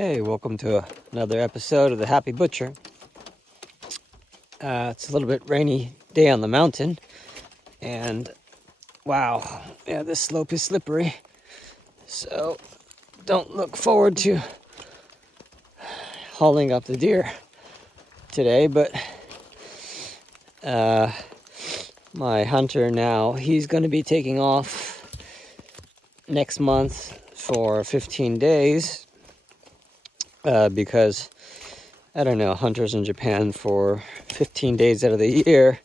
Hey, welcome to another episode of The Happy Butcher. It's a little bit rainy day on the mountain, and wow, yeah, this slope is slippery, so don't look forward to hauling up the deer today, but my hunter now, he's going to be taking off next month for 15 days because I don't know, hunters in Japan for 15 days out of the year,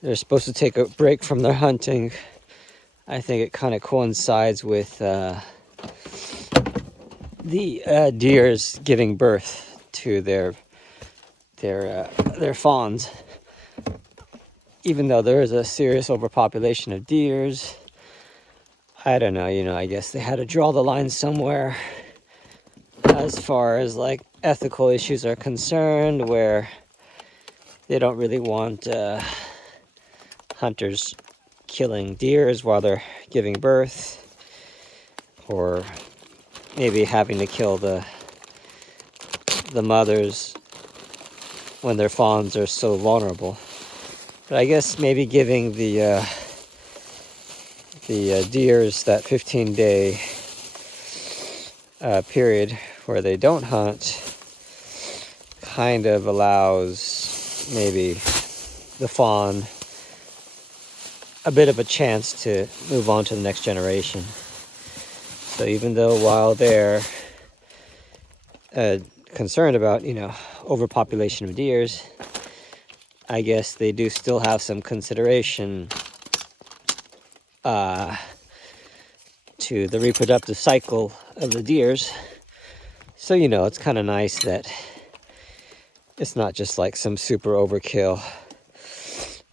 they're supposed to take a break from their hunting. I think it kind of coincides with the deers giving birth to their fawns. Even though there is a serious overpopulation of deers, I don't know, I guess they had to draw the line somewhere as far as like ethical issues are concerned, where they don't really want hunters killing deers while they're giving birth, or maybe having to kill the mothers when their fawns are so vulnerable. But I guess maybe giving the deers that 15-day period where they don't hunt kind of allows maybe the fawn a bit of a chance to move on to the next generation. So even though while they're concerned about, overpopulation of deers, I guess they do still have some consideration to the reproductive cycle of the deers. So, it's kind of nice that it's not just like some super overkill,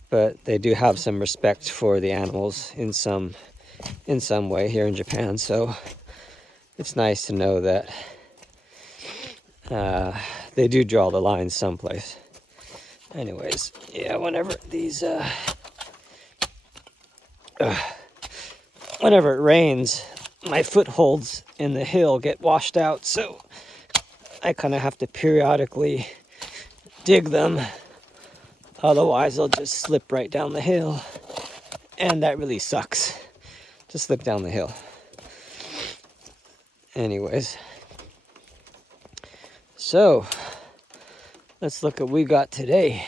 but they do have some respect for the animals in some way here in Japan. So it's nice to know that they do draw the line someplace. Anyways, yeah, whenever whenever it rains, my footholds in the hill get washed out, so I kind of have to periodically dig them. Otherwise, they'll just slip right down the hill, and that really sucks to slip down the hill. Anyways, so let's look at what we got today.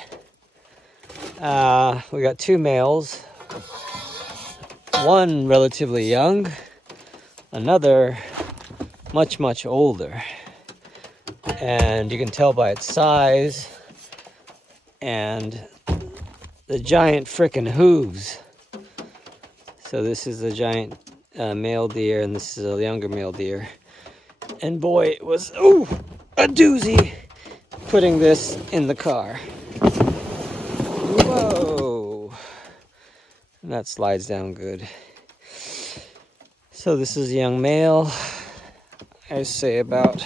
We got two males, one relatively young, another much older, and you can tell by its size and the giant frickin' hooves. So this is a giant male deer, and this is a younger male deer. And boy, it was a doozy putting this in the car. Whoa, and that slides down good. So this is a young male, I say about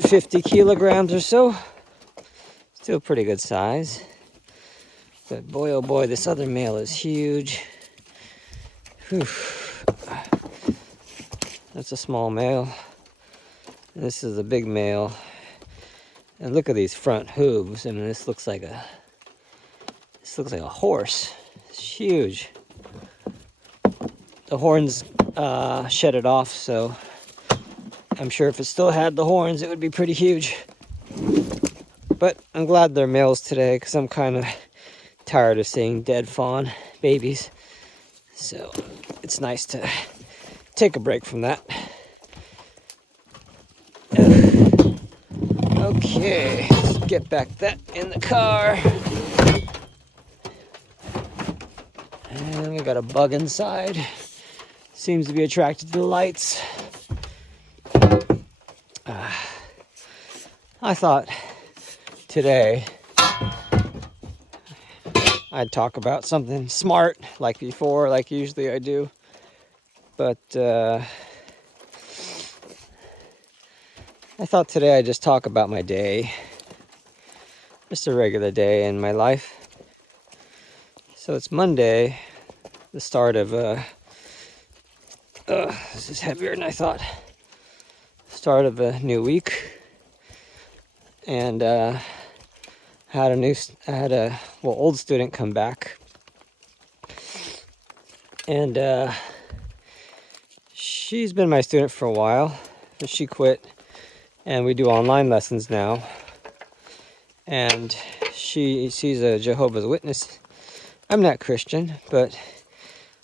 50 kilograms or so. Still pretty good size. But boy, oh boy, this other male is huge. Whew. That's a small male. This is a big male. And look at these front hooves. I mean, this looks like a horse. It's huge. The horns shed it off, so I'm sure if it still had the horns, it would be pretty huge. But I'm glad they're males today, because I'm kind of tired of seeing dead fawn babies. So it's nice to take a break from that. Okay, let's get back that in the car. And we got a bug inside. Seems to be attracted to the lights. I thought today I'd talk about something smart like before, like usually I do. But I thought today I'd just talk about my day. Just a regular day in my life. So it's Monday, the start of this is heavier than I thought. start of a new week, and had a old student come back, and she's been my student for a while, but she quit, and we do online lessons now. And she's a Jehovah's Witness. I'm not Christian, but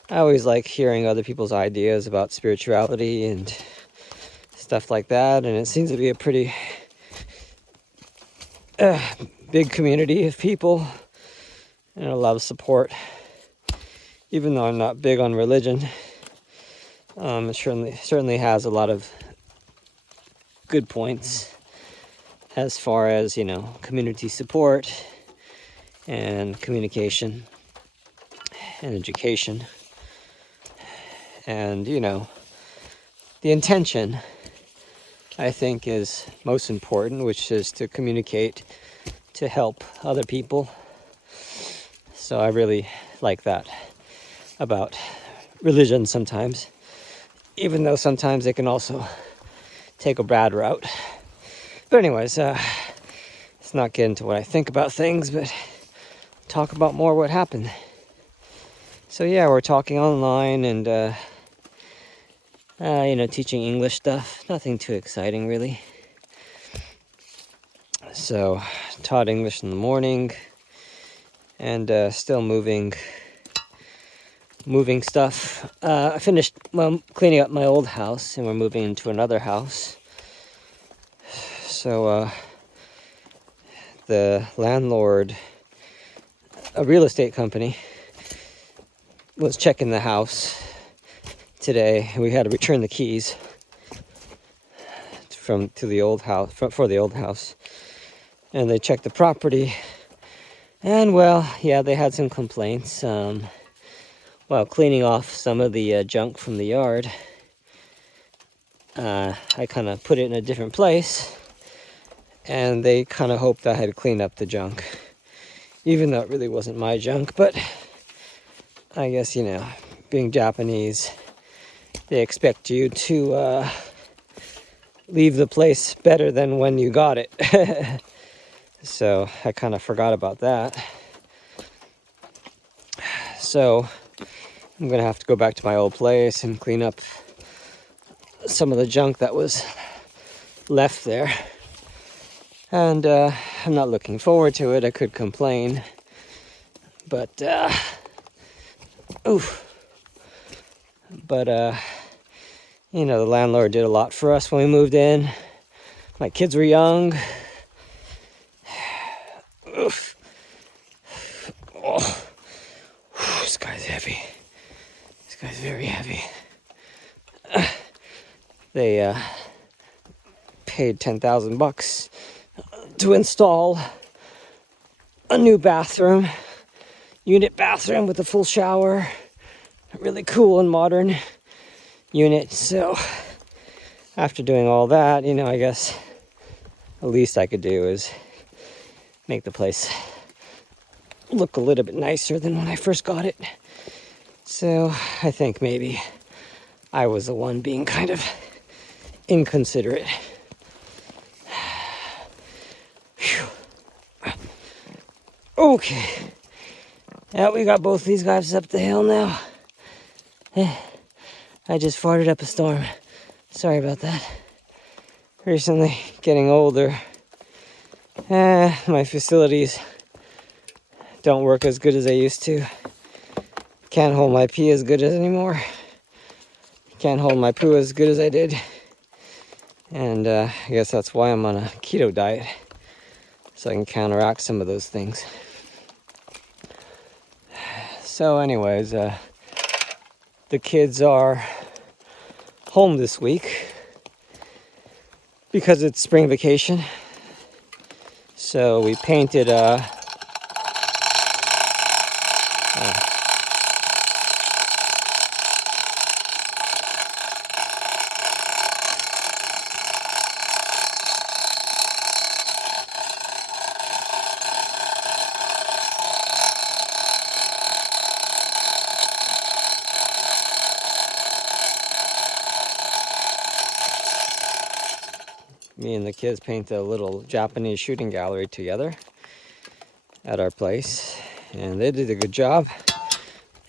I always like hearing other people's ideas about spirituality and stuff like that. And it seems to be a pretty big community of people and a lot of support. Even though I'm not big on religion, it certainly has a lot of good points as far as, community support and communication and education. And, the intention, I think, is most important, which is to communicate to help other people. So I really like that about religion sometimes, even though sometimes it can also take a bad route. But anyways, let's not get into what I think about things, but talk about more what happened. So yeah, we're talking online and, teaching English stuff. Nothing too exciting, really. So, taught English in the morning, and still moving stuff. I finished cleaning up my old house, and we're moving into another house. So, the landlord, a real estate company, was checking the house today. We had to return the keys to the old house for the old house, and they checked the property. And they had some complaints. While cleaning off some of the junk from the yard, I kind of put it in a different place, and they kind of hoped I had cleaned up the junk, even though it really wasn't my junk. But I guess, being Japanese, they expect you to leave the place better than when you got it. So I kind of forgot about that. So I'm gonna have to go back to my old place and clean up some of the junk that was left there. And I'm not looking forward to it. I could complain, but the landlord did a lot for us when we moved in. My kids were young. Oof. Oh. This guy's heavy. This guy's very heavy. They paid $10,000 to install a new unit bathroom with a full shower, a really cool and modern unit. So after doing all that, I guess the least I could do is make the place look a little bit nicer than when I first got it. So I think maybe I was the one being kind of inconsiderate. Okay. Yeah, we got both these guys up the hill now. I just farted up a storm. Sorry about that. Recently getting older. My facilities don't work as good as they used to. Can't hold my pee as good as anymore. Can't hold my poo as good as I did. And I guess that's why I'm on a keto diet, so I can counteract some of those things. So anyways, the kids are home this week because it's spring vacation. So we painted me and the kids paint a little Japanese shooting gallery together at our place, and they did a good job.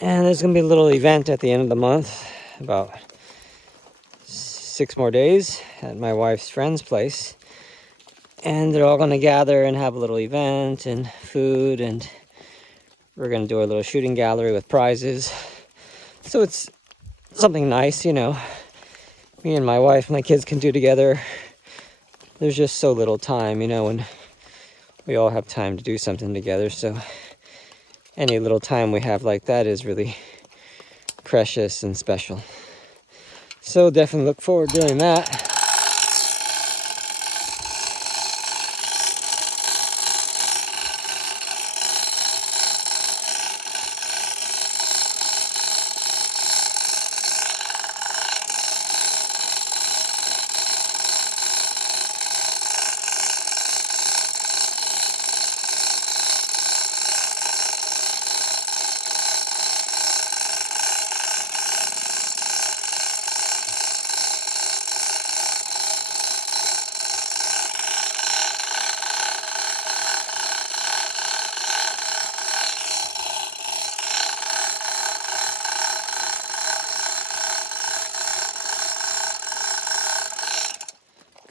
And there's gonna be a little event at the end of the month, about 6 more days at my wife's friend's place, and they're all gonna gather and have a little event and food, and we're gonna do a little shooting gallery with prizes. So it's something nice, you know, me and my wife and my kids can do together. There's just so little time, you know, when we all have time to do something together. So any little time we have like that is really precious and special. So definitely look forward to doing that.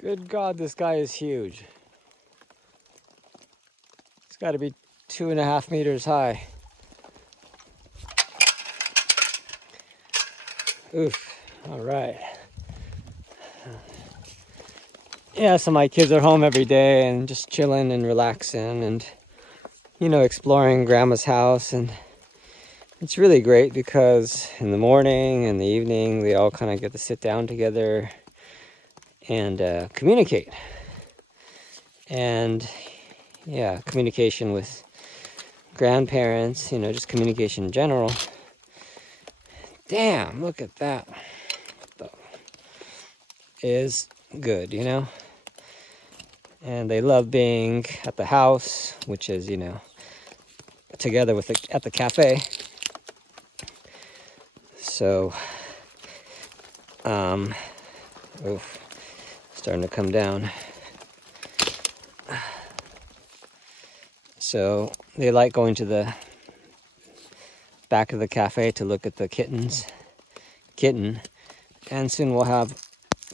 Good God, this guy is huge. It's got to be 2.5 meters high. Oof. All right. Yeah, so my kids are home every day and just chilling and relaxing and, you know, exploring Grandma's house. And it's really great because in the morning and the evening, they all kind of get to sit down together and communicate. And yeah, communication with grandparents, you know, just communication in general. Damn, look at that. Is good, you know? And they love being at the house, which is, you know, together with at the cafe. So, oof, starting to come down. So they like going to the back of the cafe to look at the kitten, and soon we'll have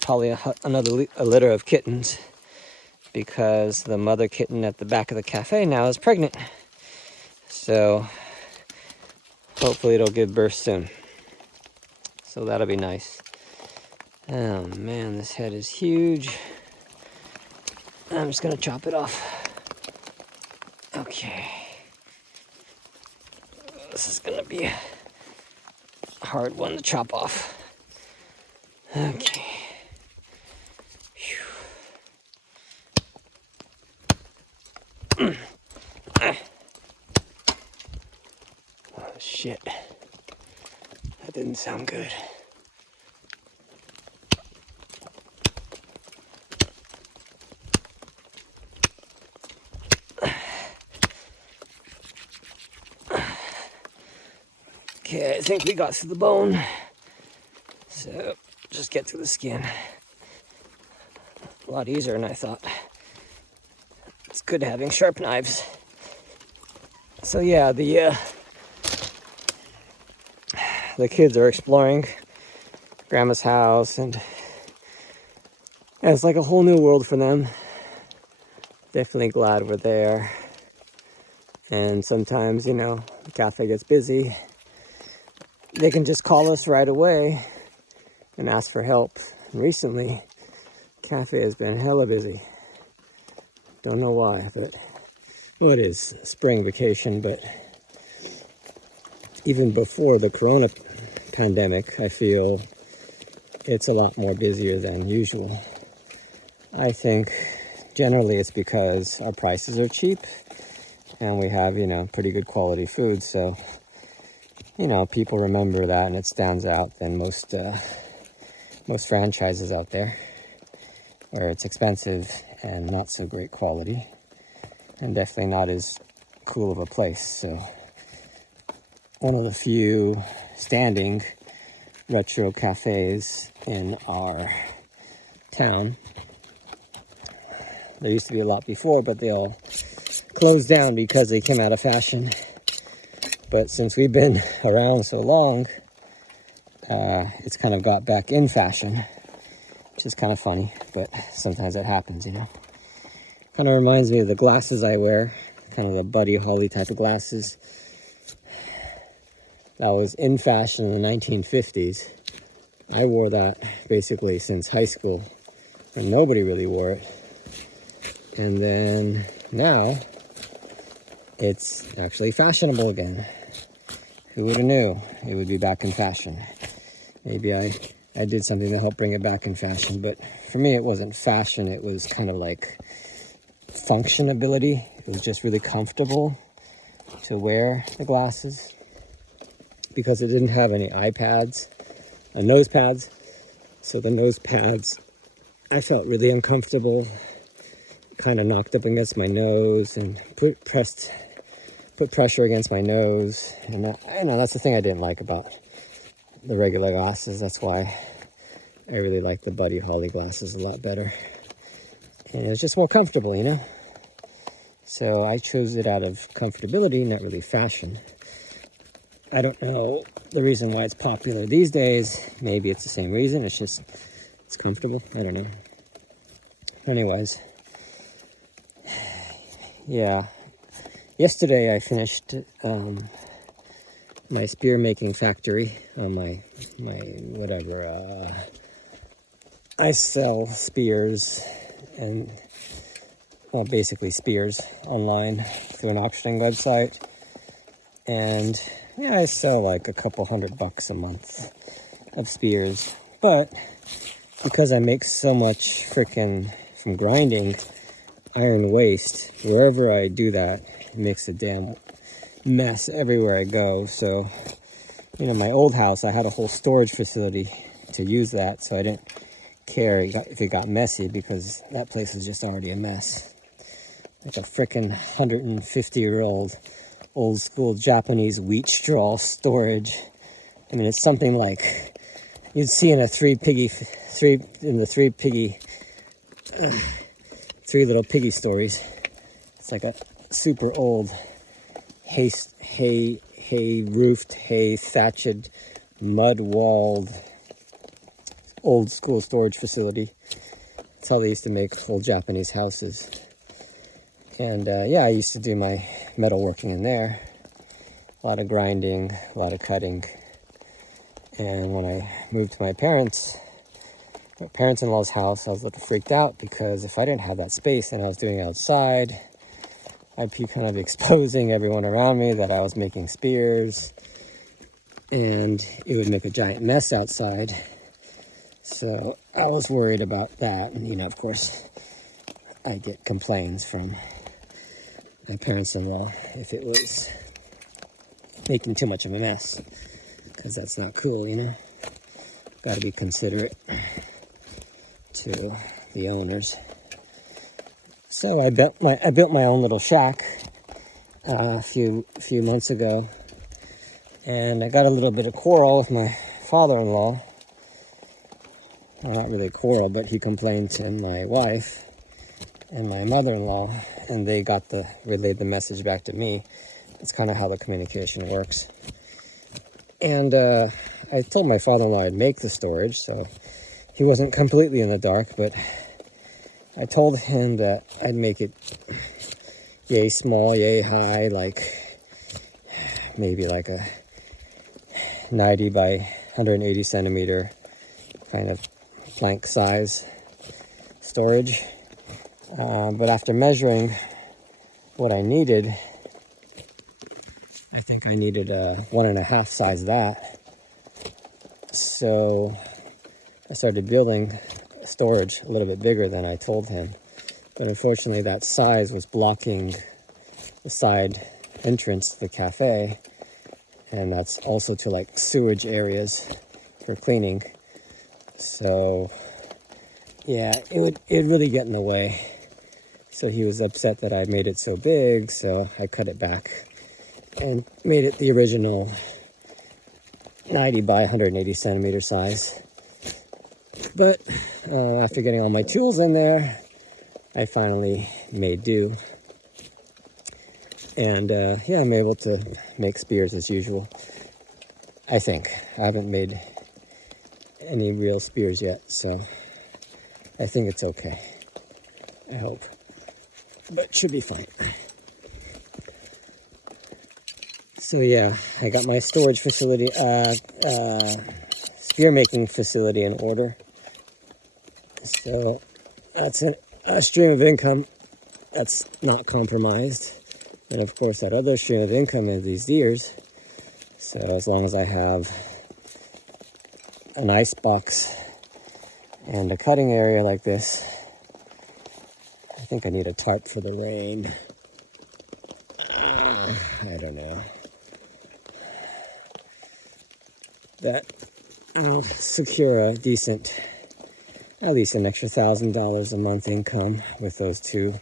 probably another litter of kittens because the mother kitten at the back of the cafe now is pregnant. So hopefully it'll give birth soon. So that'll be nice. Oh man, this head is huge. I'm just gonna chop it off. Okay. This is gonna be a hard one to chop off. Okay. Oh shit. That didn't sound good. Okay, I think we got through the bone. So just get to the skin. A lot easier than I thought. It's good having sharp knives. So yeah, the kids are exploring Grandma's house, and it's like a whole new world for them. Definitely glad we're there. And sometimes, you know, the cafe gets busy. They can just call us right away and ask for help. And recently, the cafe has been hella busy. Don't know why, but well, it is spring vacation, but even before the corona pandemic, I feel it's a lot more busier than usual. I think generally it's because our prices are cheap and we have, you know, pretty good quality food. So, you know, people remember that and it stands out than most franchises out there where it's expensive and not so great quality and definitely not as cool of a place. So one of the few standing retro cafes in our town There used to be a lot before, but they all closed down because they came out of fashion. But since we've been around so long, it's kind of got back in fashion, which is kind of funny, but sometimes that happens, you know. Kind of reminds me of the glasses I wear, kind of the Buddy Holly type of glasses. That was in fashion in the 1950s. I wore that basically since high school, and nobody really wore it. And then now, it's actually fashionable again. Who would have knew it would be back in fashion? Maybe I did something to help bring it back in fashion, but for me it wasn't fashion, it was kind of like functionability. It was just really comfortable to wear the glasses because it didn't have any eye pads, nose pads. So the nose pads, I felt really uncomfortable, kind of knocked up against my nose and put pressure against my nose. And I know that's the thing I didn't like about the regular glasses. That's why I really like the Buddy Holly glasses a lot better. And it was just more comfortable, you know? So I chose it out of comfortability, not really fashion. I don't know the reason why it's popular these days. Maybe it's the same reason. It's comfortable. I don't know. Anyways. Yeah. Yesterday I finished my spear making factory on my whatever. I sell spears and basically spears online through an auctioning website, and yeah, I sell like a couple $100 a month of spears. But because I make so much freaking from grinding iron waste, wherever I do that, it makes a damn mess everywhere I go. So, you know, my old house, I had a whole storage facility to use that, so I didn't care if it got messy because that place is just already a mess. Like a frickin' 150-year-old old school Japanese wheat straw storage. I mean, it's something like you'd see in a three little piggy stories. It's like a super old hay roofed, hay thatched, mud walled old school storage facility. That's how they used to make old Japanese houses. And yeah, I used to do my metalworking in there. A lot of grinding, a lot of cutting. And when I moved to my parents-in-law's house, I was a little freaked out because if I didn't have that space and I was doing it outside, I'd be kind of exposing everyone around me that I was making spears, and it would make a giant mess outside. So I was worried about that. And, you know, of course, I get complaints from my parents-in-law if it was making too much of a mess, because that's not cool, you know. Got to be considerate to the owners. So I built my own little shack a few months ago, and I got a little bit of quarrel with my father-in-law. Well, not really a quarrel, but he complained to my wife and my mother-in-law, and they relayed the message back to me. That's kind of how the communication works. And I told my father-in-law I'd make the storage, so he wasn't completely in the dark, but I told him that I'd make it yay small, yay high, like maybe like a 90 by 180 centimeter kind of plank size storage. But after measuring what I needed, I think I needed a 1.5 size of that. So I started building storage a little bit bigger than I told him. But unfortunately, that size was blocking the side entrance to the cafe. And that's also to like sewage areas for cleaning. So yeah, it would really get in the way. So he was upset that I made it so big, so I cut it back and made it the original 90 by 180 centimeter size. But after getting all my tools in there, I finally made do. And yeah, I'm able to make spears as usual. I think. I haven't made any real spears yet, so I think it's okay. I hope. But it should be fine. So yeah, I got my storage facility, spear making facility in order. So that's a stream of income that's not compromised. And of course that other stream of income is these deers. So as long as I have an ice box and a cutting area like this, I think I need a tarp for the rain. I don't know. That I'll secure a decent, at least an extra $1,000 a month income with those two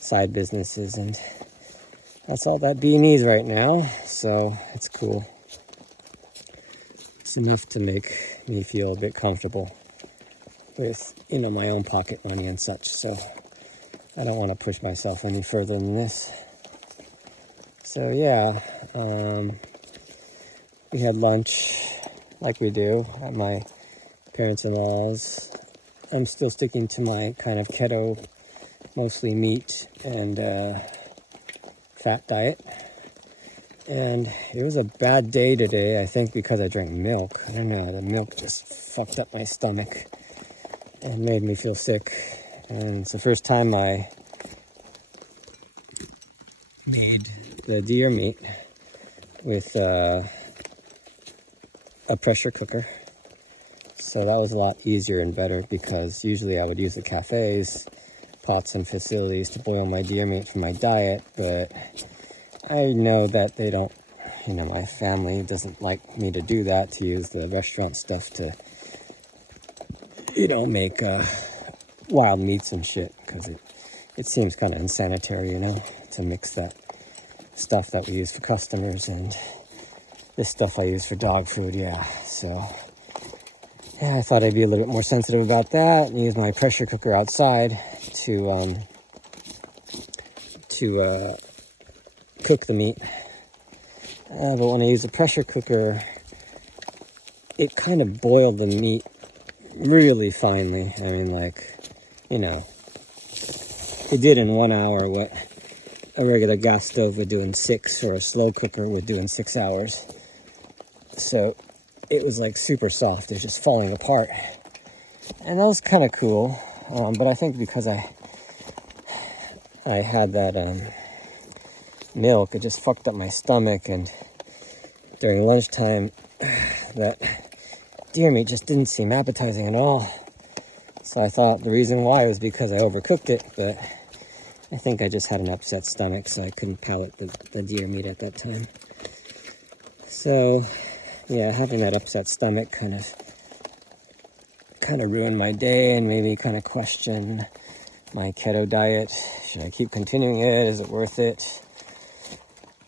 side businesses, and that's all that bee needs right now, so it's cool. It's enough to make me feel a bit comfortable with, you know, my own pocket money and such, so I don't want to push myself any further than this. So yeah, we had lunch like we do at my parents-in-law's. I'm still sticking to my kind of keto, mostly meat and fat diet. And it was a bad day today, I think because I drank milk. I don't know, the milk just fucked up my stomach and made me feel sick. And it's the first time I made the deer meat with a pressure cooker. So that was a lot easier and better, because usually I would use the cafes, pots and facilities to boil my deer meat for my diet, but I know that they don't, you know, my family doesn't like me to do that, to use the restaurant stuff to, you know, make wild meats and shit, because it seems kind of unsanitary, you know, to mix that stuff that we use for customers and this stuff I use for dog food. Yeah, so yeah, I thought I'd be a little bit more sensitive about that and use my pressure cooker outside to cook the meat. But when I use a pressure cooker, it kind of boiled the meat really finely. I mean, like, you know, it did in 1 hour what a regular gas stove would do in 6, or a slow cooker would do in 6 hours. So it was like super soft. It was just falling apart. And that was kind of cool. But I think because I had that milk, it just fucked up my stomach. And during lunchtime, that deer meat just didn't seem appetizing at all. So I thought the reason why was because I overcooked it. But I think I just had an upset stomach, so I couldn't palate the deer meat at that time. So yeah, having that upset stomach kind of ruined my day and made me kind of question my keto diet. Should I keep continuing it? Is it worth it?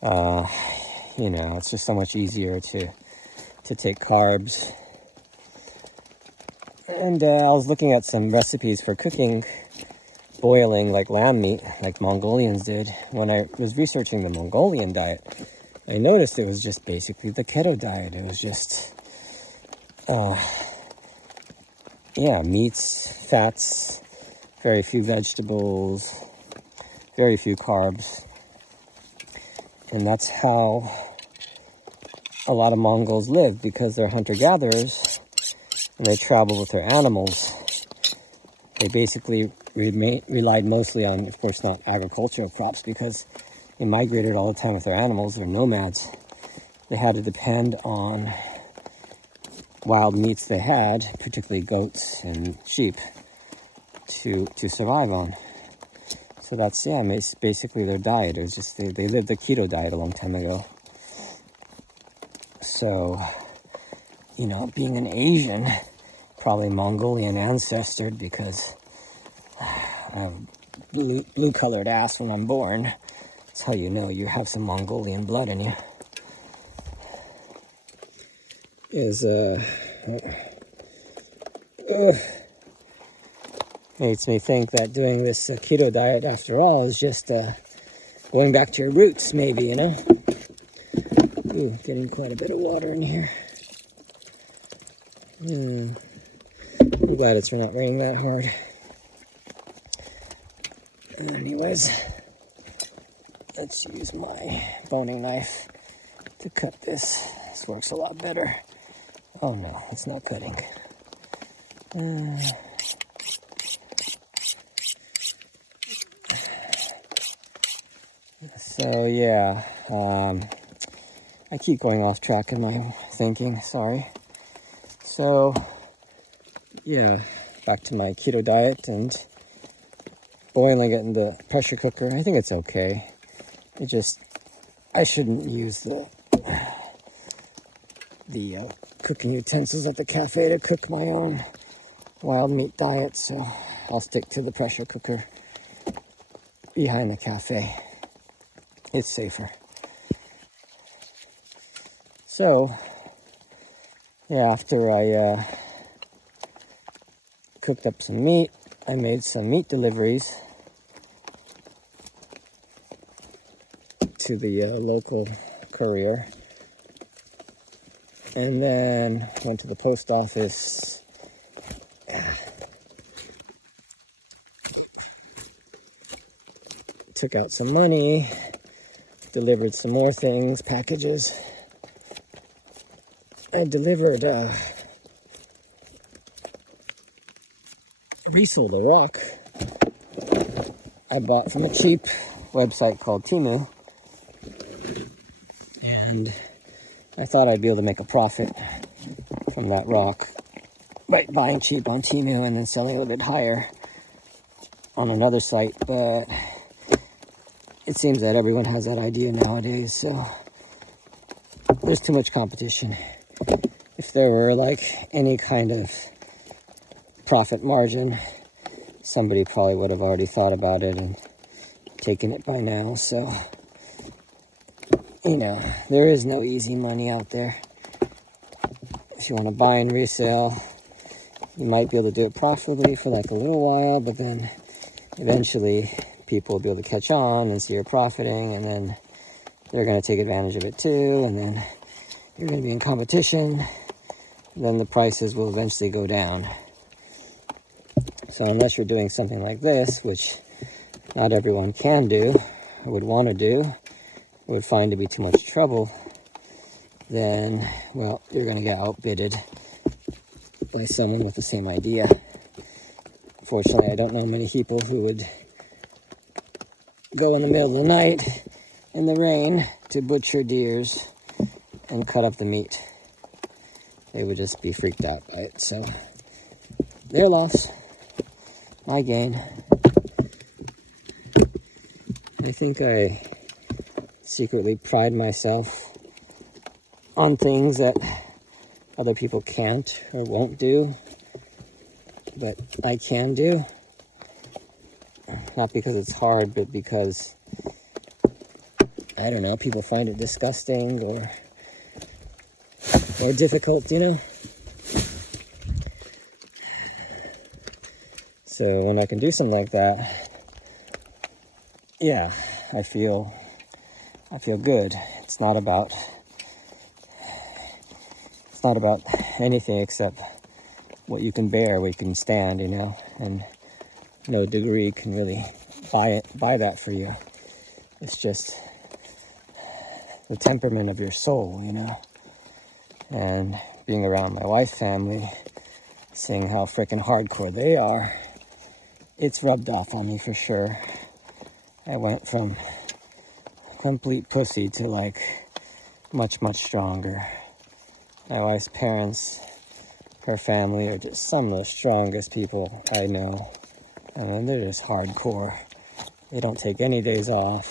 You know, it's just so much easier to take carbs. And I was looking at some recipes for cooking, boiling like lamb meat, like Mongolians did. When I was researching the Mongolian diet, I noticed it was just basically the keto diet. It was just, yeah, meats, fats, very few vegetables, very few carbs. And that's how a lot of Mongols live, because they're hunter-gatherers and they travel with their animals. They basically relied mostly on, of course, not agricultural crops, because they migrated all the time with their animals. They're nomads. They had to depend on wild meats they had, particularly goats and sheep, to survive on. So that's, yeah, basically their diet. It was just, they lived the keto diet a long time ago. So, you know, being an Asian, probably Mongolian ancestored, because I have blue-colored ass when I'm born. That's how you know you have some Mongolian blood in you. makes me think that doing this keto diet, after all, is just going back to your roots, maybe, you know? Ooh, getting quite a bit of water in here. I'm glad it's not raining that hard. Anyways, let's use my boning knife to cut this. This works a lot better. Oh no, it's not cutting. So yeah, I keep going off track in my thinking, sorry. So yeah, back to my keto diet and boiling it in the pressure cooker. I think it's okay. I shouldn't use the cooking utensils at the cafe to cook my own wild meat diet, so I'll stick to the pressure cooker behind the cafe. It's safer. So, yeah, after I cooked up some meat, I made some meat deliveries to the local courier, and then went to the post office. Took out some money, delivered some more things, packages. I delivered, resold a rock I bought from a cheap website called Temu. And I thought I'd be able to make a profit from that rock by buying cheap on Temu and then selling a little bit higher on another site, but it seems that everyone has that idea nowadays, so there's too much competition. If there were like any kind of profit margin, somebody probably would have already thought about it and taken it by now. So, you know, there is no easy money out there. If you want to buy and resell, you might be able to do it profitably for like a little while, but then eventually people will be able to catch on and see you're profiting, and then they're going to take advantage of it too, and then you're going to be in competition. Then the prices will eventually go down. So unless you're doing something like this, which not everyone can do, or would want to do, or would find to be too much trouble, then, well, you're going to get outbidded by someone with the same idea. Fortunately, I don't know many people who would go in the middle of the night in the rain to butcher deers and cut up the meat. They would just be freaked out by it. So, their loss, my gain. I think I secretly pride myself on things that other people can't or won't do, but I can do. Not because it's hard, but because, I don't know, people find it disgusting or difficult, you know? So when I can do something like that, yeah, I feel good. It's not about anything except what you can bear, what you can stand, you know, and no degree can really buy that for you. It's just the temperament of your soul, you know. And being around my wife's family, seeing how freaking hardcore they are, it's rubbed off on me for sure. I went from complete pussy to like much, much stronger. My wife's parents, her family are just some of the strongest people I know. And they're just hardcore. They don't take any days off.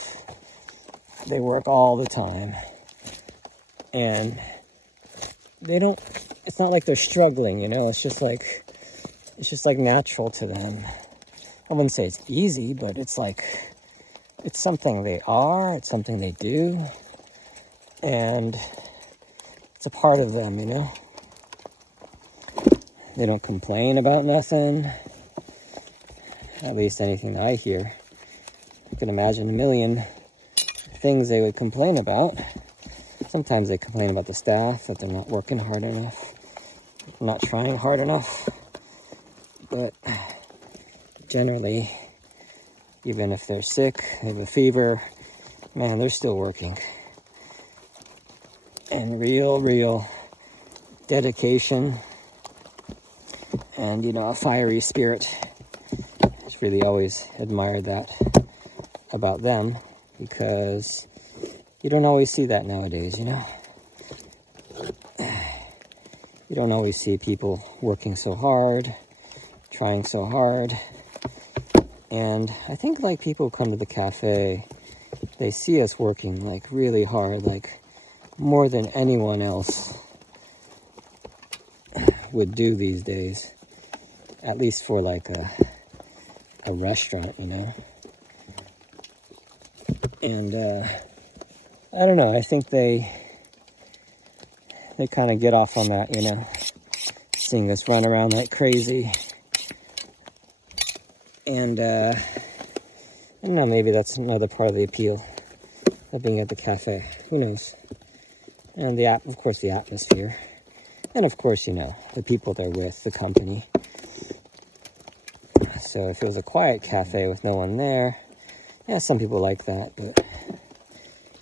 They work all the time. And it's not like they're struggling, you know, it's just like natural to them. I wouldn't say it's easy, but it's something they are, it's something they do, and it's a part of them, you know. They don't complain about nothing. at least anything that I hear. I can imagine a million things they would complain about. Sometimes they complain about the staff, that they're not working hard enough, not trying hard enough. But generally, even if they're sick, they have a fever, man, they're still working. And real dedication and, a fiery spirit. I've really always admired that about them, because you don't always see that nowadays, You don't always see people working so hard, trying so hard. And I think like people who come to the cafe, they see us working like really hard, like more than anyone else would do these days, at least for like a restaurant, And I don't know, I think they kind of get off on that, seeing us run around like crazy. And I don't know, maybe that's another part of the appeal of being at the cafe. Who knows? And of course, the atmosphere. And of course, the people they're with, the company. So if it was a quiet cafe with no one there, yeah, some people like that,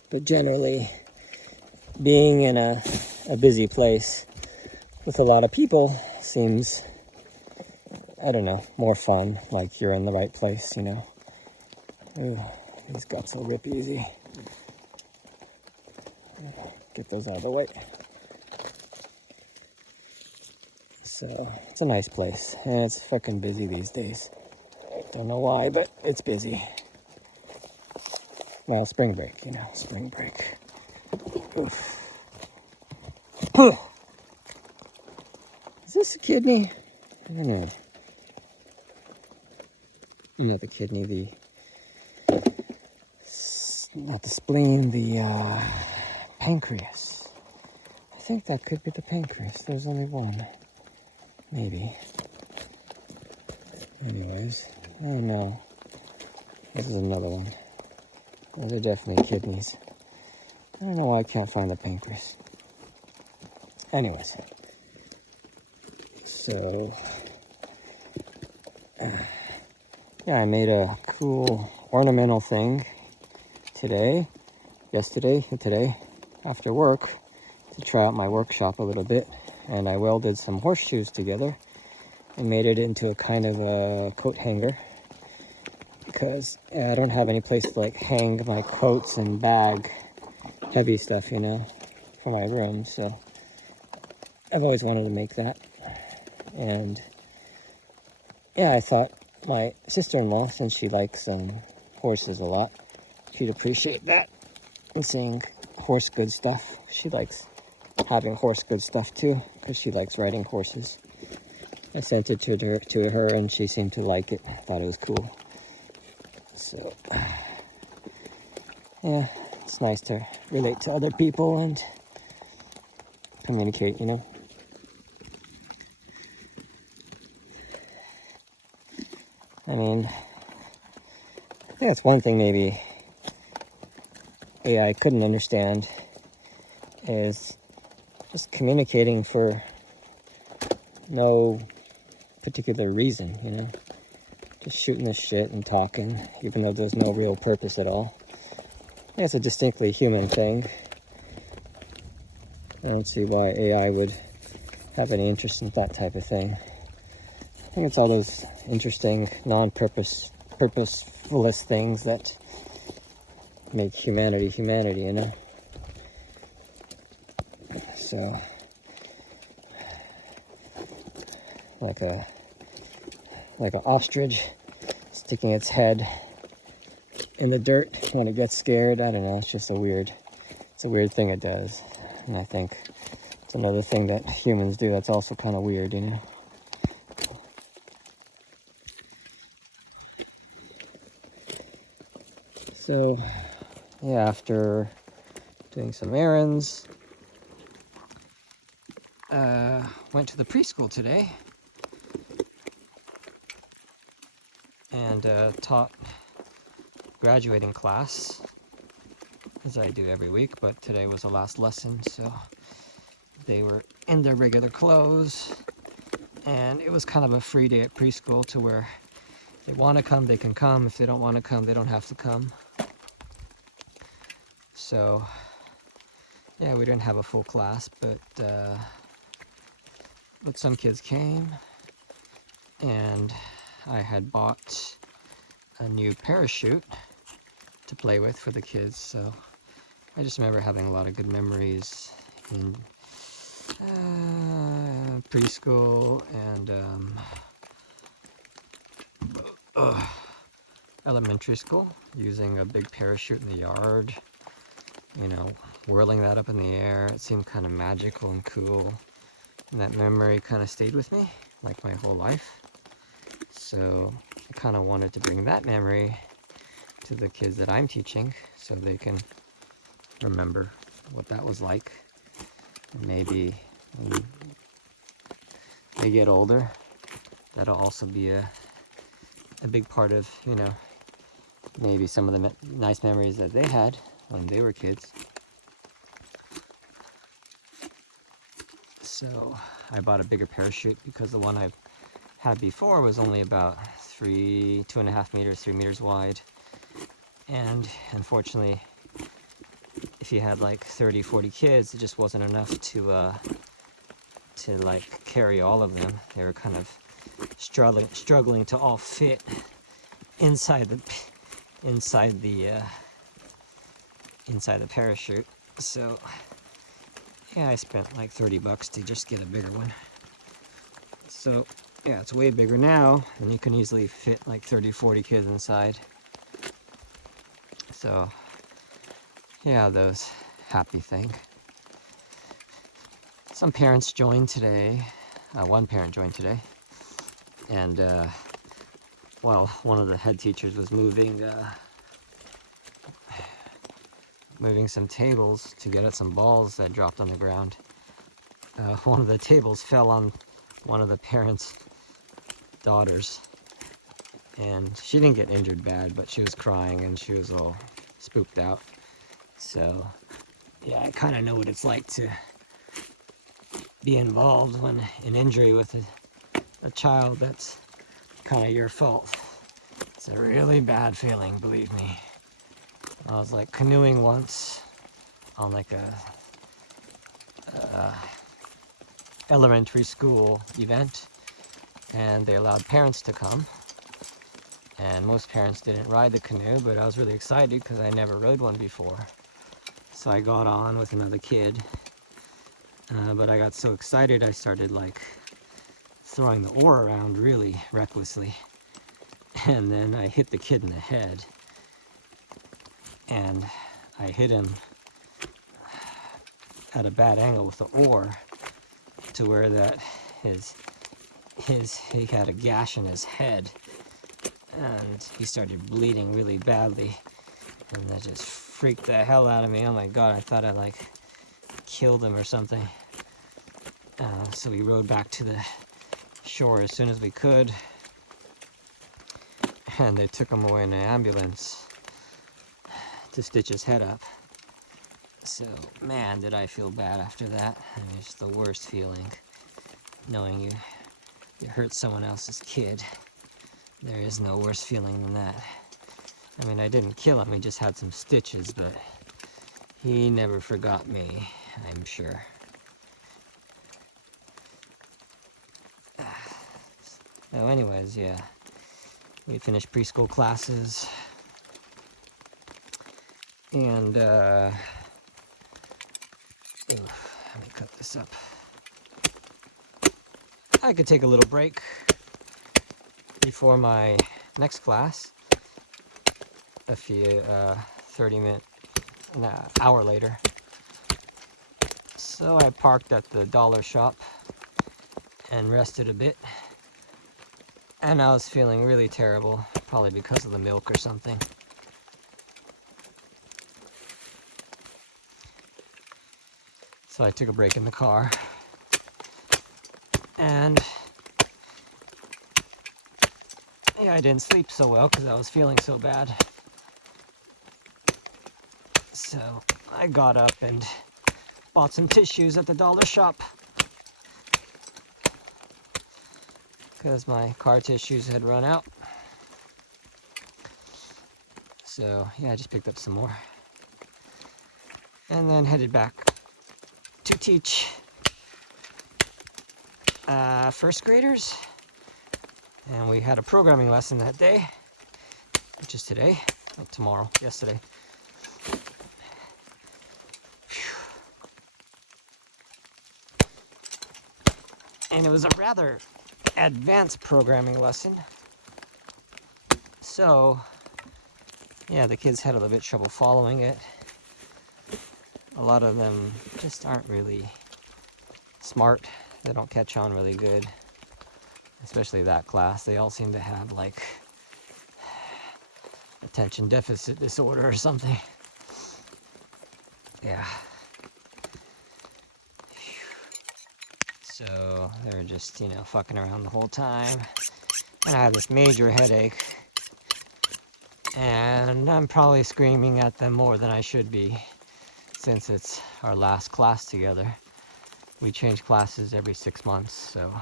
but generally, being in a busy place with a lot of people seems, I don't know, more fun, like you're in the right place, Ooh, these guts will rip easy. Get those out of the way. So, it's a nice place, and it's fucking busy these days. Don't know why, but it's busy. Well, spring break, spring break. Oof. Is this a kidney? I don't know. Not the kidney, not the spleen, the pancreas. I think that could be the pancreas. There's only one. Maybe. Anyways, I don't know. This is another one. Those are definitely kidneys. I don't know why I can't find the pancreas. Anyways. So, yeah, I made a cool ornamental thing today, after work, to try out my workshop a little bit. And I welded some horseshoes together and made it into a kind of a coat hanger, because I don't have any place to like hang my coats and bag heavy stuff, for my room. So I've always wanted to make that. And yeah, I thought my sister-in-law, since she likes horses a lot, she'd appreciate that, and seeing horse good stuff. She likes having horse good stuff too, because she likes riding horses. I sent it to her and she seemed to like it. Thought it was cool. So yeah, it's nice to relate to other people and communicate, I mean, I think that's one thing maybe AI couldn't understand, is just communicating for no particular reason, just shooting the shit and talking, even though there's no real purpose at all. I think it's a distinctly human thing. I don't see why AI would have any interest in that type of thing. I think it's all those interesting, purposefulest things that make humanity, So, like an ostrich sticking its head in the dirt when it gets scared. I don't know, it's just a weird thing it does. And I think it's another thing that humans do that's also kind of weird, So, yeah, after doing some errands, went to the preschool today. And and taught graduating class, as I do every week, but today was the last lesson, so they were in their regular clothes, and it was kind of a free day at preschool to where if they want to come, they can come. If they don't want to come, they don't have to come. So, yeah, we didn't have a full class, but some kids came, and I had bought a new parachute to play with for the kids, so I just remember having a lot of good memories in preschool and elementary school, using a big parachute in the yard, you know, whirling that up in the air. It seemed kind of magical and cool, and that memory kind of stayed with me like my whole life. So I kind of wanted to bring that memory to the kids that I'm teaching so they can remember what that was like. And maybe when they get older, that'll also be a big part of, you know, maybe some of the nice memories that they had when they were kids. So I bought a bigger parachute because the one I had before was only about 2.5 meters, 3 meters wide. And unfortunately, if you had like 30, 40 kids, it just wasn't enough to like carry all of them. They were kind of struggling to all fit inside the parachute. So yeah, I spent like $30 to just get a bigger one. So yeah, it's way bigger now, and you can easily fit like 30, 40 kids inside. So yeah, those happy thing. Some parents joined today. One parent joined today, and well, one of the head teachers was moving some tables to get at some balls that dropped on the ground. One of the tables fell on one of the parents' daughters, and she didn't get injured bad, but she was crying and she was all spooked out. So yeah, I kind of know what it's like to be involved when an injury with a child that's kind of your fault. It's a really bad feeling, believe me. I was like canoeing once on like a elementary school event, and they allowed parents to come, and most parents didn't ride the canoe, but I was really excited because I never rode one before. So I got on with another kid, but I got so excited I started like throwing the oar around really recklessly, and then I hit the kid in the head, and I hit him at a bad angle with the oar to where that he had a gash in his head, and he started bleeding really badly, and that just freaked the hell out of me. Oh my god, I thought I like killed him or something. So we rode back to the shore as soon as we could, and they took him away in an ambulance to stitch his head up. So man, did I feel bad after that. I mean, it's the worst feeling, knowing you hurt someone else's kid. There is no worse feeling than that. I mean, I didn't kill him, he just had some stitches, but he never forgot me, I'm sure. So anyways, yeah, we finished preschool classes, and let me cut this up. I could take a little break before my next class, a few 30 minutes, an hour later. So I parked at the dollar shop and rested a bit, and I was feeling really terrible, probably because of the milk or something. So I took a break in the car, and yeah, I didn't sleep so well because I was feeling so bad. So I got up and bought some tissues at the dollar shop because my car tissues had run out. So yeah, I just picked up some more. And then headed back to teach first graders. And we had a programming lesson that day, which is today, not tomorrow, yesterday. And it was a rather advanced programming lesson. So, yeah, the kids had a little bit of trouble following it. A lot of them just aren't really smart. They don't catch on really good, especially that class. They all seem to have like attention deficit disorder or something. Yeah. So they were just, fucking around the whole time. And I had this major headache. And I'm probably screaming at them more than I should be, since it's our last class together. We change classes every 6 months, so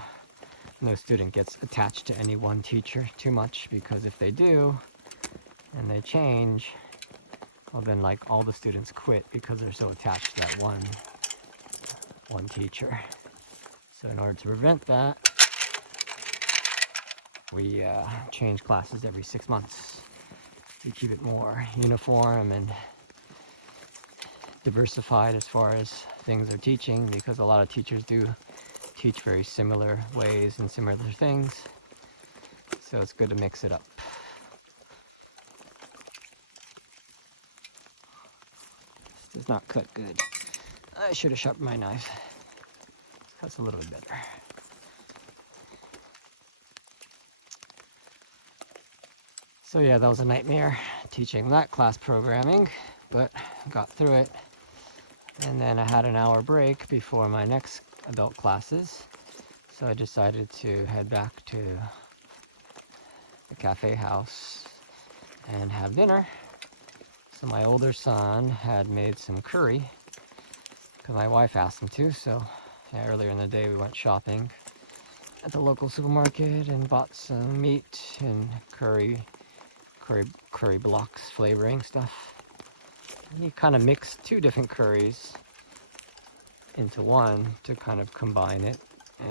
no student gets attached to any one teacher too much, because if they do, and they change, well then like all the students quit because they're so attached to that one teacher. So in order to prevent that, we change classes every 6 months to keep it more uniform and diversified as far as things they're teaching, because a lot of teachers do teach very similar ways and similar things. So it's good to mix it up. This does not cut good. I should have sharpened my knife. It cuts a little bit better. So yeah, that was a nightmare teaching that class programming, but got through it. And then I had an hour break before my next adult classes. So I decided to head back to the cafe house and have dinner. So my older son had made some curry, because my wife asked him to. So yeah, earlier in the day we went shopping at the local supermarket and bought some meat and curry blocks flavoring stuff. And he kind of mixed 2 different curries into one to kind of combine it.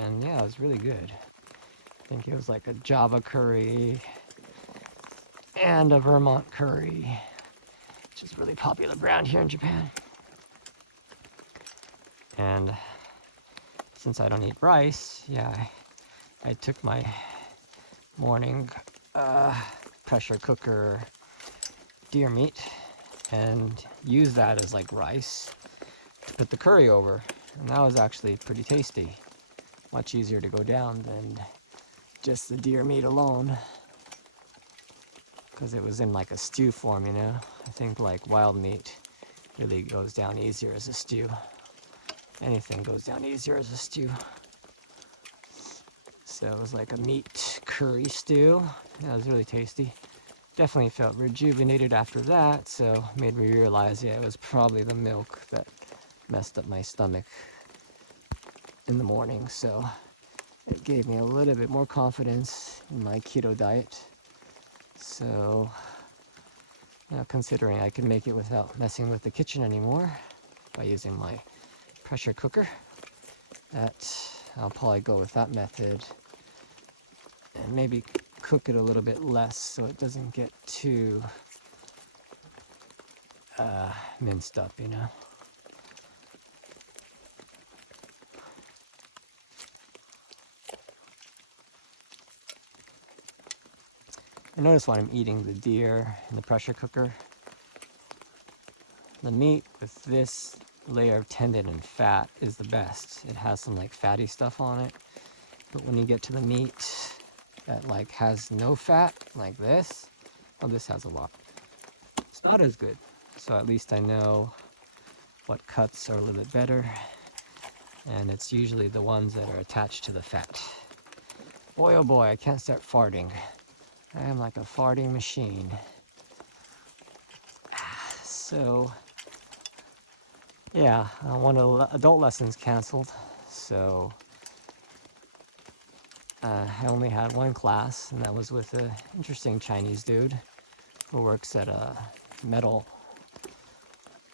And yeah, it was really good. I think it was like a Java curry and a Vermont curry, which is really popular brand here in Japan. And since I don't eat rice, yeah, I took my morning pressure cooker deer meat and used that as like rice to put the curry over. And that was actually pretty tasty. Much easier to go down than just the deer meat alone, because it was in like a stew form, I think like wild meat really goes down easier as a stew. Anything goes down easier as a stew. So it was like a meat curry stew. That was really tasty. Definitely felt rejuvenated after that, so made me realize, yeah, it was probably the milk that messed up my stomach in the morning. So it gave me a little bit more confidence in my keto diet. So, considering I can make it without messing with the kitchen anymore by using my pressure cooker, that I'll probably go with that method and maybe cook it a little bit less so it doesn't get too minced up, I notice when I'm eating the deer in the pressure cooker, the meat with this layer of tendon and fat is the best. It has some like fatty stuff on it, but when you get to the meat that like has no fat, like this, oh, this has a lot, it's not as good. So at least I know what cuts are a little bit better, and it's usually the ones that are attached to the fat. Boy, oh boy, I can't start farting. I am like a farting machine. So, yeah, one of the adult lessons canceled. So, I only had one class, and that was with an interesting Chinese dude who works at a metal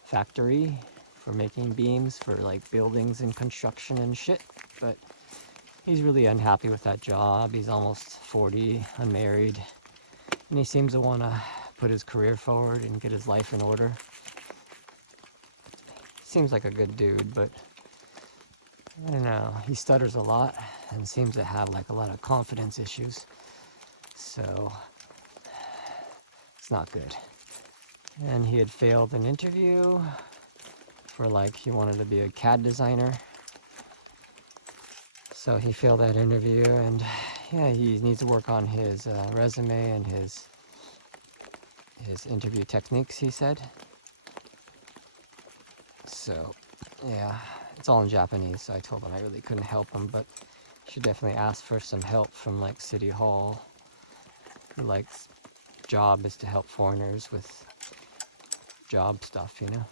factory for making beams for like buildings and construction and shit. But he's really unhappy with that job. He's almost 40, unmarried, and he seems to want to put his career forward and get his life in order. Seems like a good dude, but I don't know. He stutters a lot and seems to have like a lot of confidence issues. So it's not good. And he had failed an interview for like, he wanted to be a CAD designer. So he failed that interview, and yeah, he needs to work on his resume and his interview techniques, he said. So yeah, it's all in Japanese, so I told him I really couldn't help him, but should definitely ask for some help from like City Hall. Like, job is to help foreigners with job stuff, you know.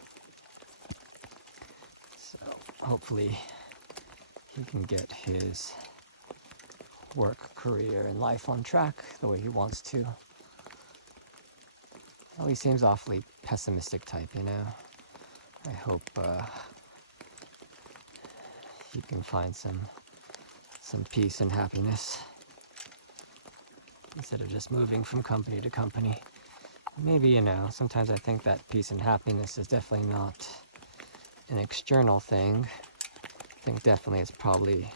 So hopefully he can get his work, career, and life on track the way he wants to. Well, he seems awfully pessimistic type, you know. I hope he can find some peace and happiness instead of just moving from company to company. Maybe, you know, sometimes I think that peace and happiness is definitely not an external thing. I think definitely it's probably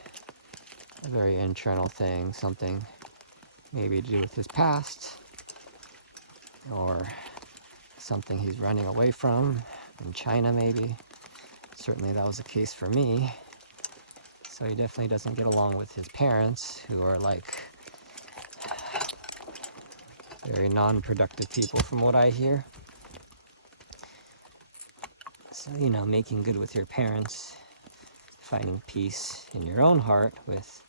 a very internal thing, something maybe to do with his past, or something he's running away from in China maybe. Certainly that was the case for me. So he definitely doesn't get along with his parents, who are like very non-productive people from what I hear. So, you know, making good with your parents, finding peace in your own heart with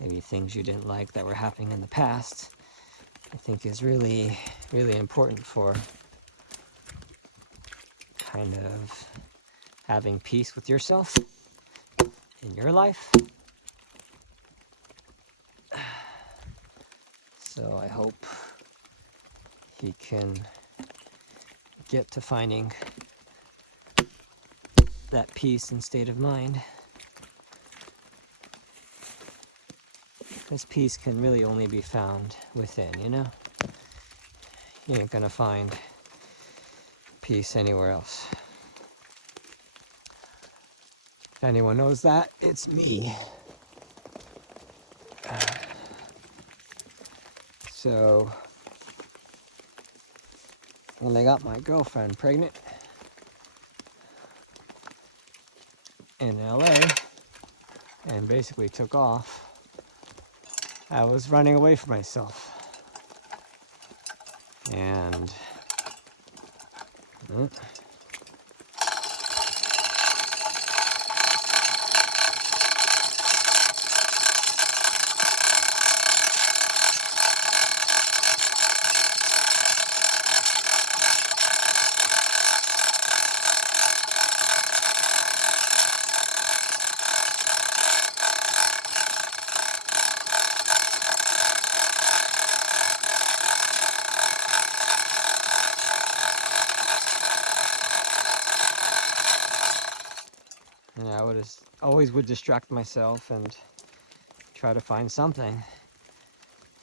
maybe things you didn't like that were happening in the past, I think is really, really important for kind of having peace with yourself in your life. So I hope he can get to finding that peace and state of mind. This peace can really only be found within, you know? You ain't gonna find peace anywhere else. If anyone knows that, it's me. So, when I got my girlfriend pregnant in LA and basically took off, I was running away from myself. And I always would distract myself and try to find something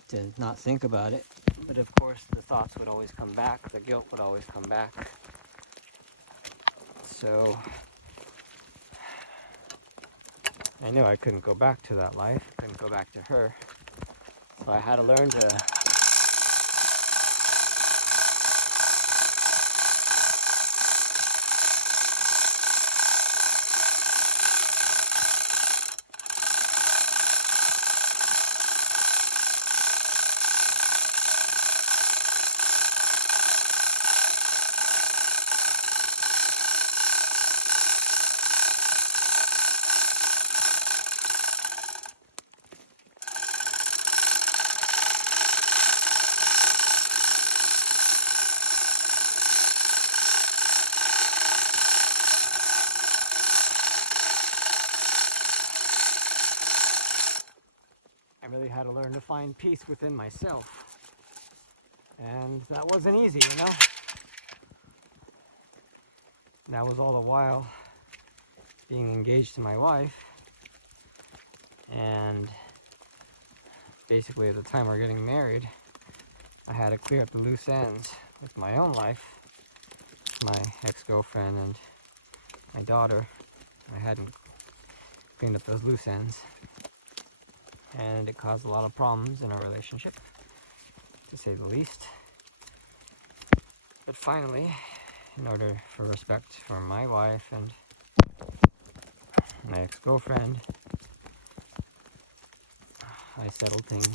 to not think about it. But of course, the thoughts would always come back, the guilt would always come back. So I knew I couldn't go back to that life, couldn't go back to her. So I had to learn to really had to learn to find peace within myself. And that wasn't easy, you know? That was all the while being engaged to my wife. And basically at the time we were getting married, I had to clear up the loose ends with my own life, my ex-girlfriend and my daughter. I hadn't cleaned up those loose ends, and it caused a lot of problems in our relationship, to say the least. But finally, in order for respect for my wife and my ex-girlfriend, I settled things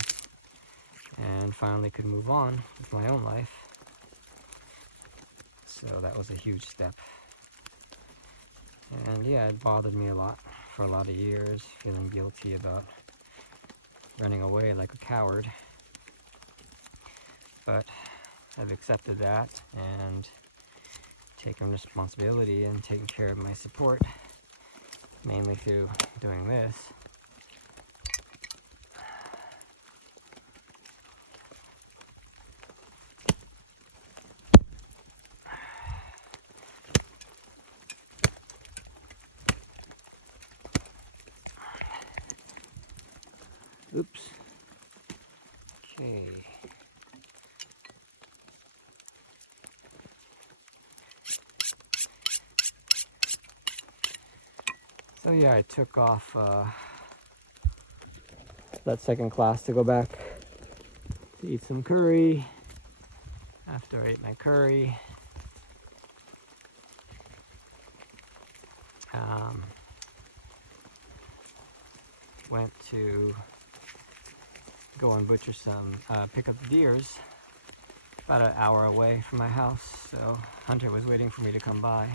and finally could move on with my own life. So that was a huge step. And yeah, it bothered me a lot for a lot of years, feeling guilty about running away like a coward. But I've accepted that and taken responsibility and taken care of my support, mainly through doing this. Oops. Okay. So yeah, I took off that second class to go back to eat some curry. After I ate my curry, went to go and butcher some, pick up deers about an hour away from my house. So Hunter was waiting for me to come by.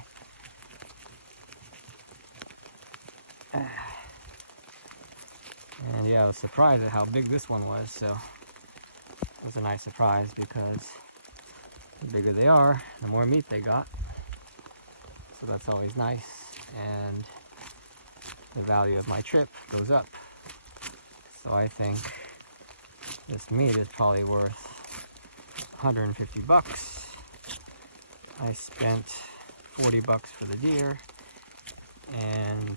And yeah, I was surprised at how big this one was, so it was a nice surprise because the bigger they are, the more meat they got. So that's always nice, and the value of my trip goes up. So I think this meat is probably worth $150. I spent $40 for the deer and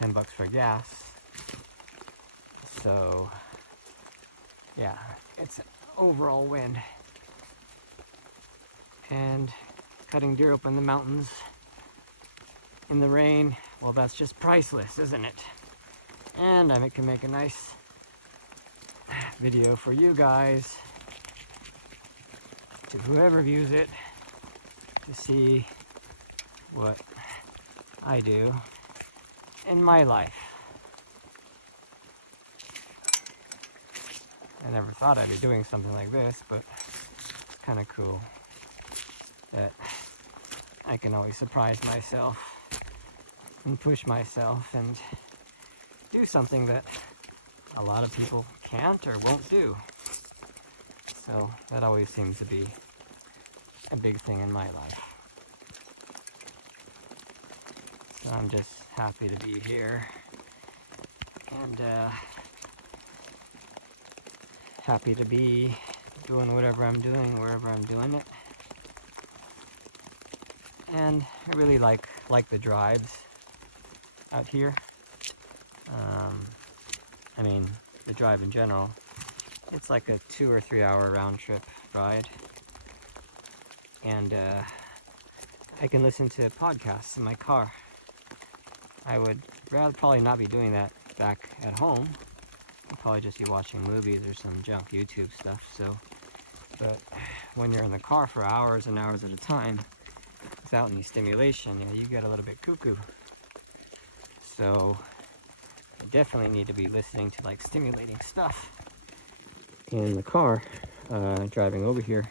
$10 for gas. So yeah, it's an overall win. And cutting deer up in the mountains in the rain, well, that's just priceless, isn't it? And I can make a nice video for you guys, to whoever views it, to see what I do in my life. I never thought I'd be doing something like this, but it's kind of cool that I can always surprise myself and push myself and do something that a lot of people can't or won't do. So that always seems to be a big thing in my life. So I'm just happy to be here, and happy to be doing whatever I'm doing, wherever I'm doing it. And I really like the drives out here. I mean, the drive in general. It's like a 2 or 3 hour round trip ride. And I can listen to podcasts in my car. I would rather probably not be doing that back at home. I'd probably just be watching movies or some junk YouTube stuff. But when you're in the car for hours and hours at a time, without any stimulation, you get a little bit cuckoo. So I definitely need to be listening to like stimulating stuff in the car, driving over here.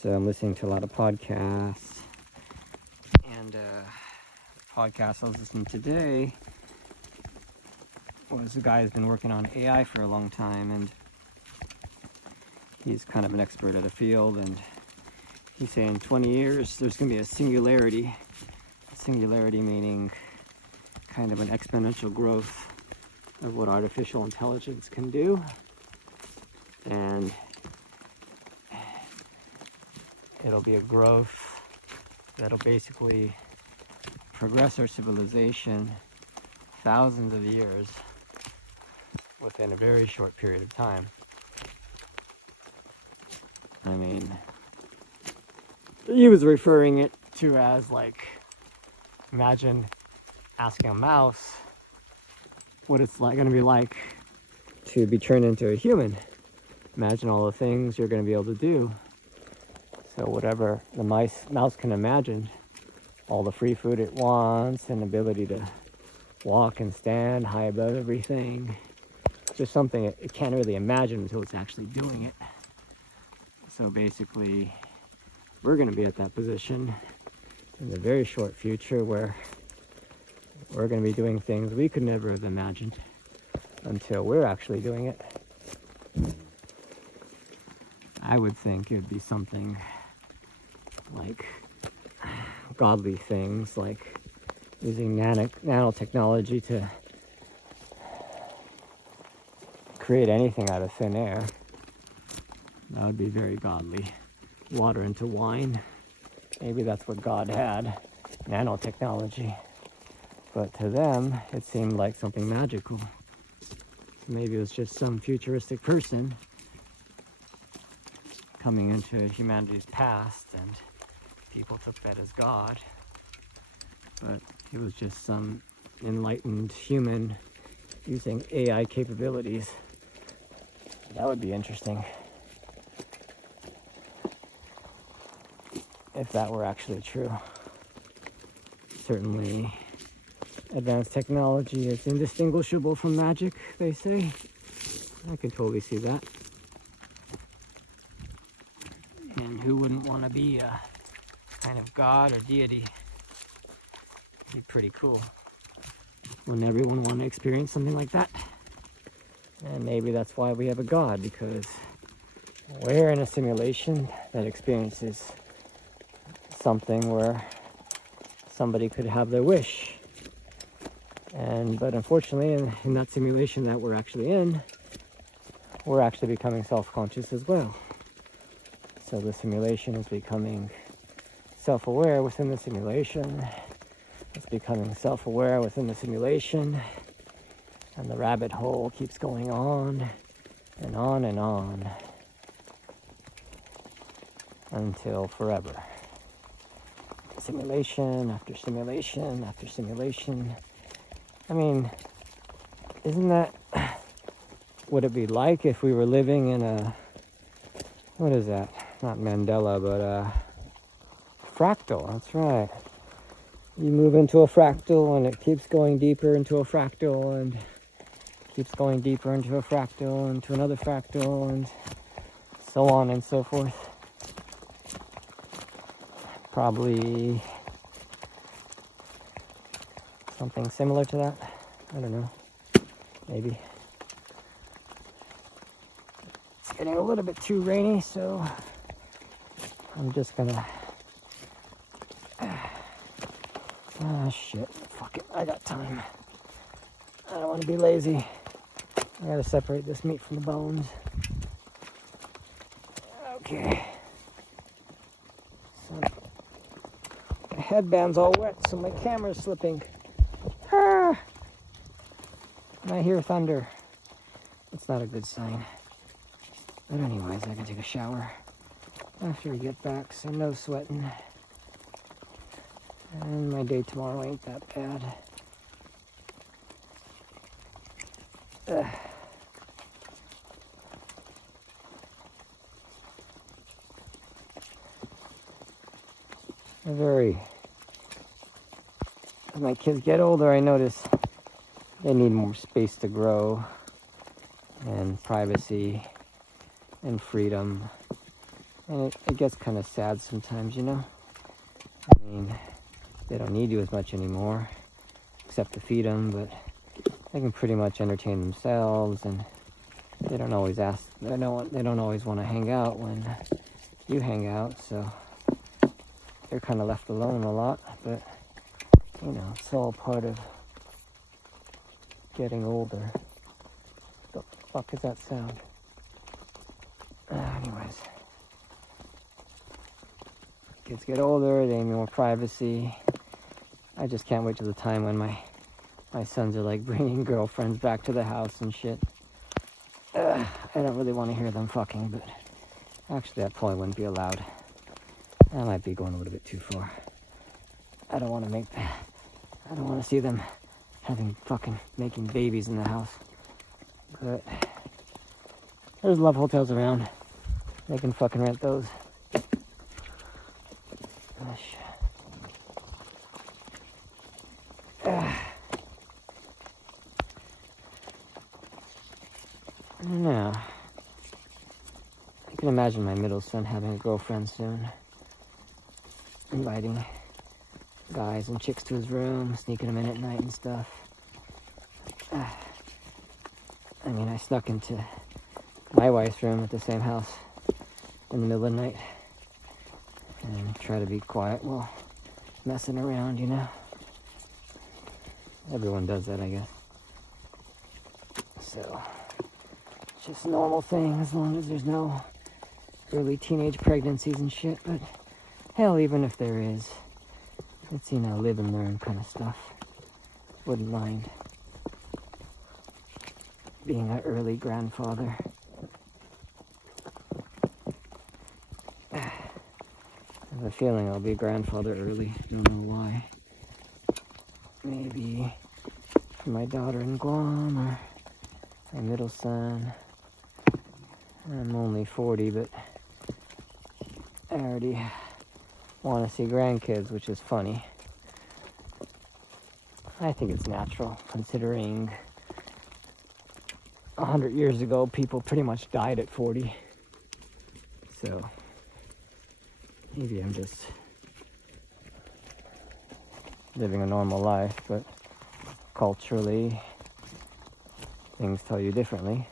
So I'm listening to a lot of podcasts, and the podcast I was listening to today was a guy who's been working on AI for a long time, and he's kind of an expert at a field, and he's saying in 20 years there's going to be a singularity. Singularity meaning kind of an exponential growth of what artificial intelligence can do. And it'll be a growth that'll basically progress our civilization thousands of years within a very short period of time. I mean, he was referring it to as like, imagine asking a mouse what it's like, gonna be like to be turned into a human. Imagine all the things you're gonna be able to do. So whatever the mouse can imagine, all the free food it wants and ability to walk and stand high above everything, just something it can't really imagine until it's actually doing it. So basically, we're going to be at that position in the very short future where we're going to be doing things we could never have imagined until we're actually doing it. I would think it would be something like godly things, like using nanotechnology to create anything out of thin air. That would be very godly. Water into wine. Maybe that's what God had, nanotechnology. But to them, it seemed like something magical. Maybe it was just some futuristic person coming into humanity's past, and people took that as God. But it was just some enlightened human using AI capabilities. That would be interesting if that were actually true. Certainly, advanced technology is indistinguishable from magic, they say. I can totally see that. And who wouldn't want to be a kind of god or deity? It'd be pretty cool. Wouldn't everyone want to experience something like that? And maybe that's why we have a god, because we're in a simulation that experiences something where somebody could have their wish. But unfortunately, in that simulation that we're actually in, we're actually becoming self-conscious as well. So the simulation is becoming self-aware within the simulation. It's becoming self-aware within the simulation. And the rabbit hole keeps going on and on and on until forever. Simulation after simulation after simulation. I mean, isn't that what it'd be like if we were living in a, what is that? Not Mandela, but a fractal. That's right. You move into a fractal and it keeps going deeper into a fractal and keeps going deeper into a fractal, into another fractal, and so on and so forth. Probably something similar to that. I don't know. Maybe. It's getting a little bit too rainy, so I'm just gonna... Ah, shit. Fuck it. I got time. I don't want to be lazy. I gotta separate this meat from the bones. Okay. So my headband's all wet, so my camera's slipping. Ah! And I hear thunder. That's not a good sign. But anyways, I can take a shower after we get back, so no sweating. And my day tomorrow ain't that bad. Ugh. As my kids get older, I notice they need more space to grow, and privacy, and freedom. And it gets kind of sad sometimes, you know? I mean, they don't need you as much anymore, except to feed them, but they can pretty much entertain themselves, and they don't always want to hang out when you hang out, so they're kind of left alone a lot. But you know, it's all part of getting older. fuck is that sound? Anyways. Kids get older, they need more privacy. I just can't wait till the time when my sons are like bringing girlfriends back to the house and shit. I don't really want to hear them fucking, but actually that probably wouldn't be allowed. That might be going a little bit too far. I don't want to see them making babies in the house. But there's love hotels around. They can fucking rent those. Now, I can imagine my middle son having a girlfriend soon. Inviting guys and chicks to his room, sneaking them in at night and stuff. I mean, I snuck into my wife's room at the same house in the middle of the night and try to be quiet while messing around, you know. Everyone does that, I guess. So, it's just a normal thing as long as there's no early teenage pregnancies and shit. But hell, even if there is, it's, you know, live and learn kind of stuff. Wouldn't mind being an early grandfather. I have a feeling I'll be a grandfather early. Don't know why. Maybe for my daughter in Guam or my middle son. I'm only 40, but I already want to see grandkids, which is funny. I think it's natural, considering 100 years ago, people pretty much died at 40. So, maybe I'm just living a normal life, but culturally, things tell you differently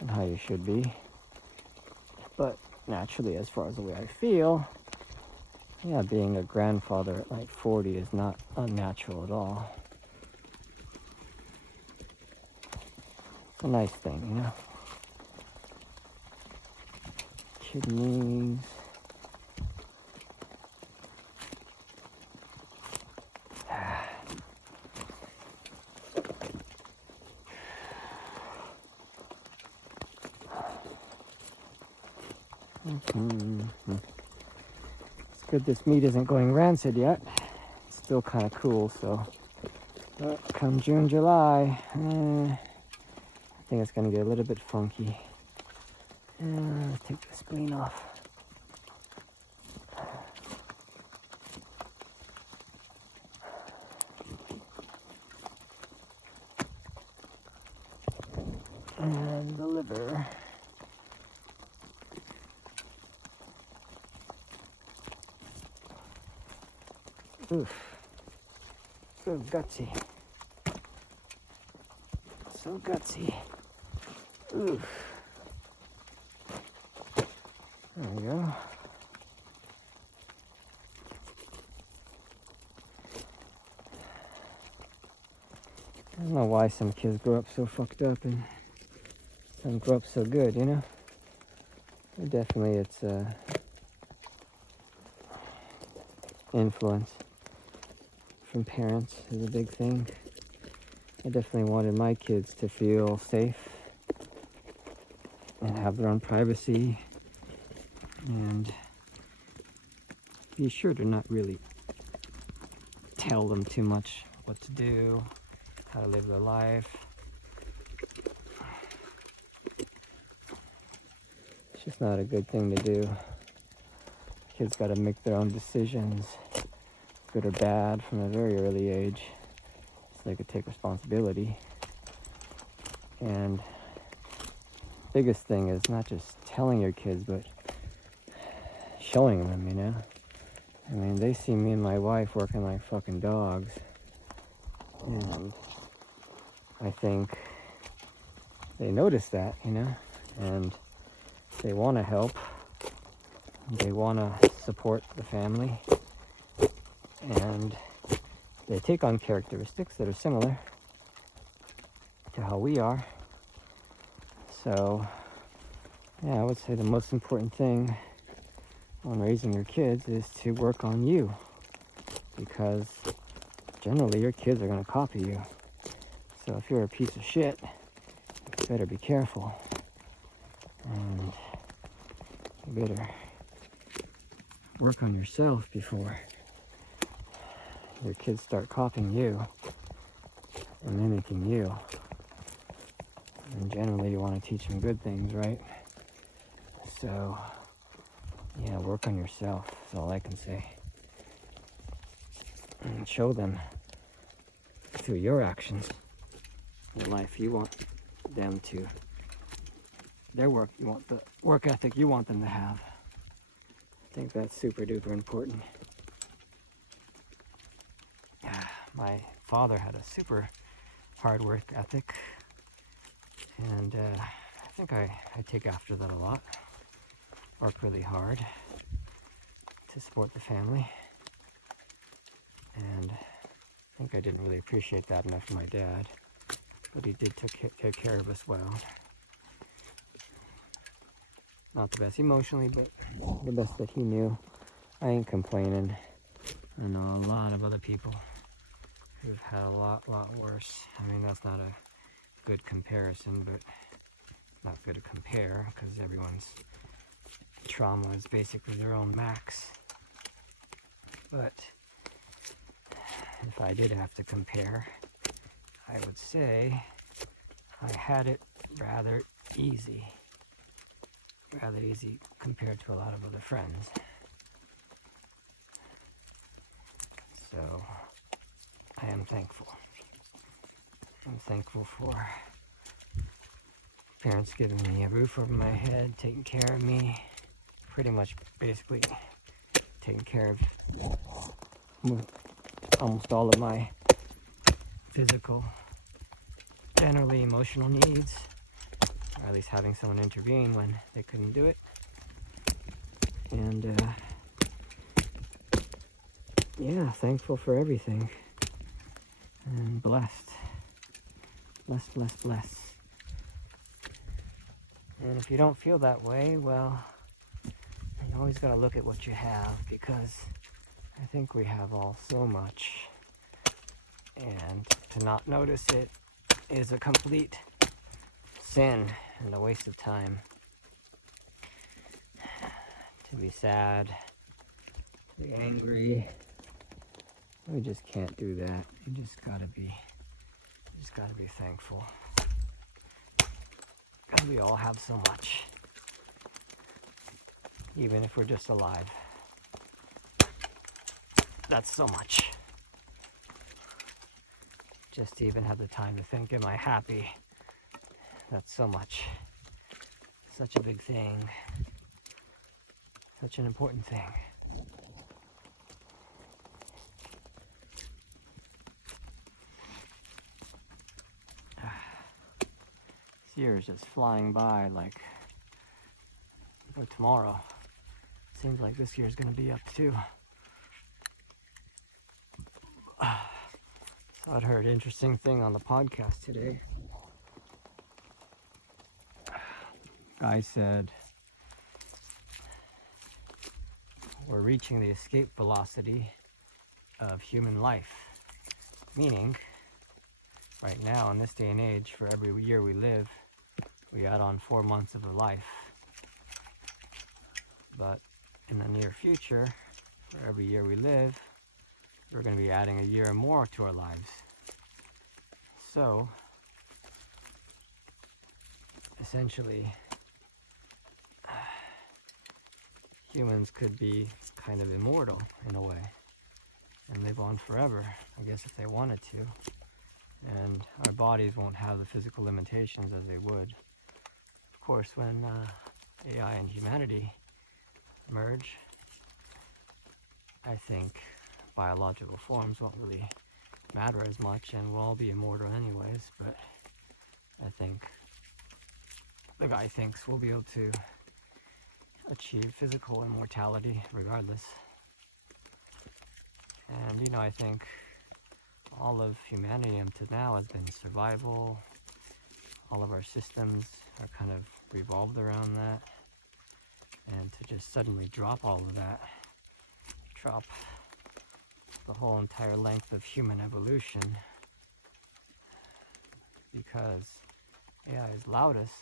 and how you should be. But naturally, as far as the way I feel, yeah, being a grandfather at like 40 is not unnatural at all. It's a nice thing, you know. Kidneys. It's good this meat isn't going rancid yet. It's still kind of cool, so come June, July, I think it's going to get a little bit funky. Let's take the spleen off. And the liver. Oof. So gutsy. So gutsy. Oof. There we go. I don't know why some kids grow up so fucked up and some grow up so good, you know? But definitely it's influence from parents is a big thing. I definitely wanted my kids to feel safe and have their own privacy and be sure to not really tell them too much what to do, how to live their life. It's just not a good thing to do. Kids got to make their own decisions, good or bad, from a very early age, so they could take responsibility. And biggest thing is not just telling your kids, but showing them, you know? I mean, they see me and my wife working like fucking dogs, and I think they notice that, you know? And they want to help. They want to support the family, and they take on characteristics that are similar to how we are. So, yeah, I would say the most important thing on raising your kids is to work on you, because generally your kids are going to copy you. So if you're a piece of shit, you better be careful, and you better work on yourself before your kids start copying you and mimicking you. And generally you want to teach them good things, right? So, yeah, work on yourself is all I can say. And show them through your actions the life you want them to, their work, you want the work ethic you want them to have. I think that's super duper important. My father had a super hard work ethic, and I think I take after that a lot. Work really hard to support the family, and I think I didn't really appreciate that enough from my dad, but he did take care of us well. Not the best emotionally, but the best that he knew. I ain't complaining. I know a lot of other people who've had a lot worse. I mean, that's not a good comparison, but not good to compare, because everyone's trauma is basically their own max. But if I did have to compare, I would say I had it rather easy compared to a lot of other friends. So I am thankful. I'm thankful for parents giving me a roof over my head, taking care of me, pretty much basically taking care of almost all of my physical, generally emotional needs, or at least having someone intervene when they couldn't do it. And yeah, thankful for everything, and blessed. And if you don't feel that way, well, you always got to look at what you have, because I think we have all so much, and to not notice it is a complete sin and a waste of time. To be sad, to be angry, we just can't do that. You just gotta be thankful. Because we all have so much, even if we're just alive. That's so much. Just to even have the time to think, am I happy? That's so much. Such a big thing. Such an important thing. This year is just flying by like no tomorrow. Seems like this year's gonna be up too. So I'd heard an interesting thing on the podcast today. Guy said we're reaching the escape velocity of human life. Meaning, right now in this day and age, for every year we live, we add on 4 months of a life. But in the near future, for every year we live, we're going to be adding a year more to our lives. So, essentially, humans could be kind of immortal in a way and live on forever, I guess, if they wanted to. And our bodies won't have the physical limitations as they would. Of course, when AI and humanity merge, I think biological forms won't really matter as much, and we'll all be immortal anyways. But I think the guy thinks we'll be able to achieve physical immortality regardless. And I think all of humanity up to now has been survival, all of our systems are kind of revolved around that. And to just suddenly drop all of that, drop the whole entire length of human evolution because AI is loudest,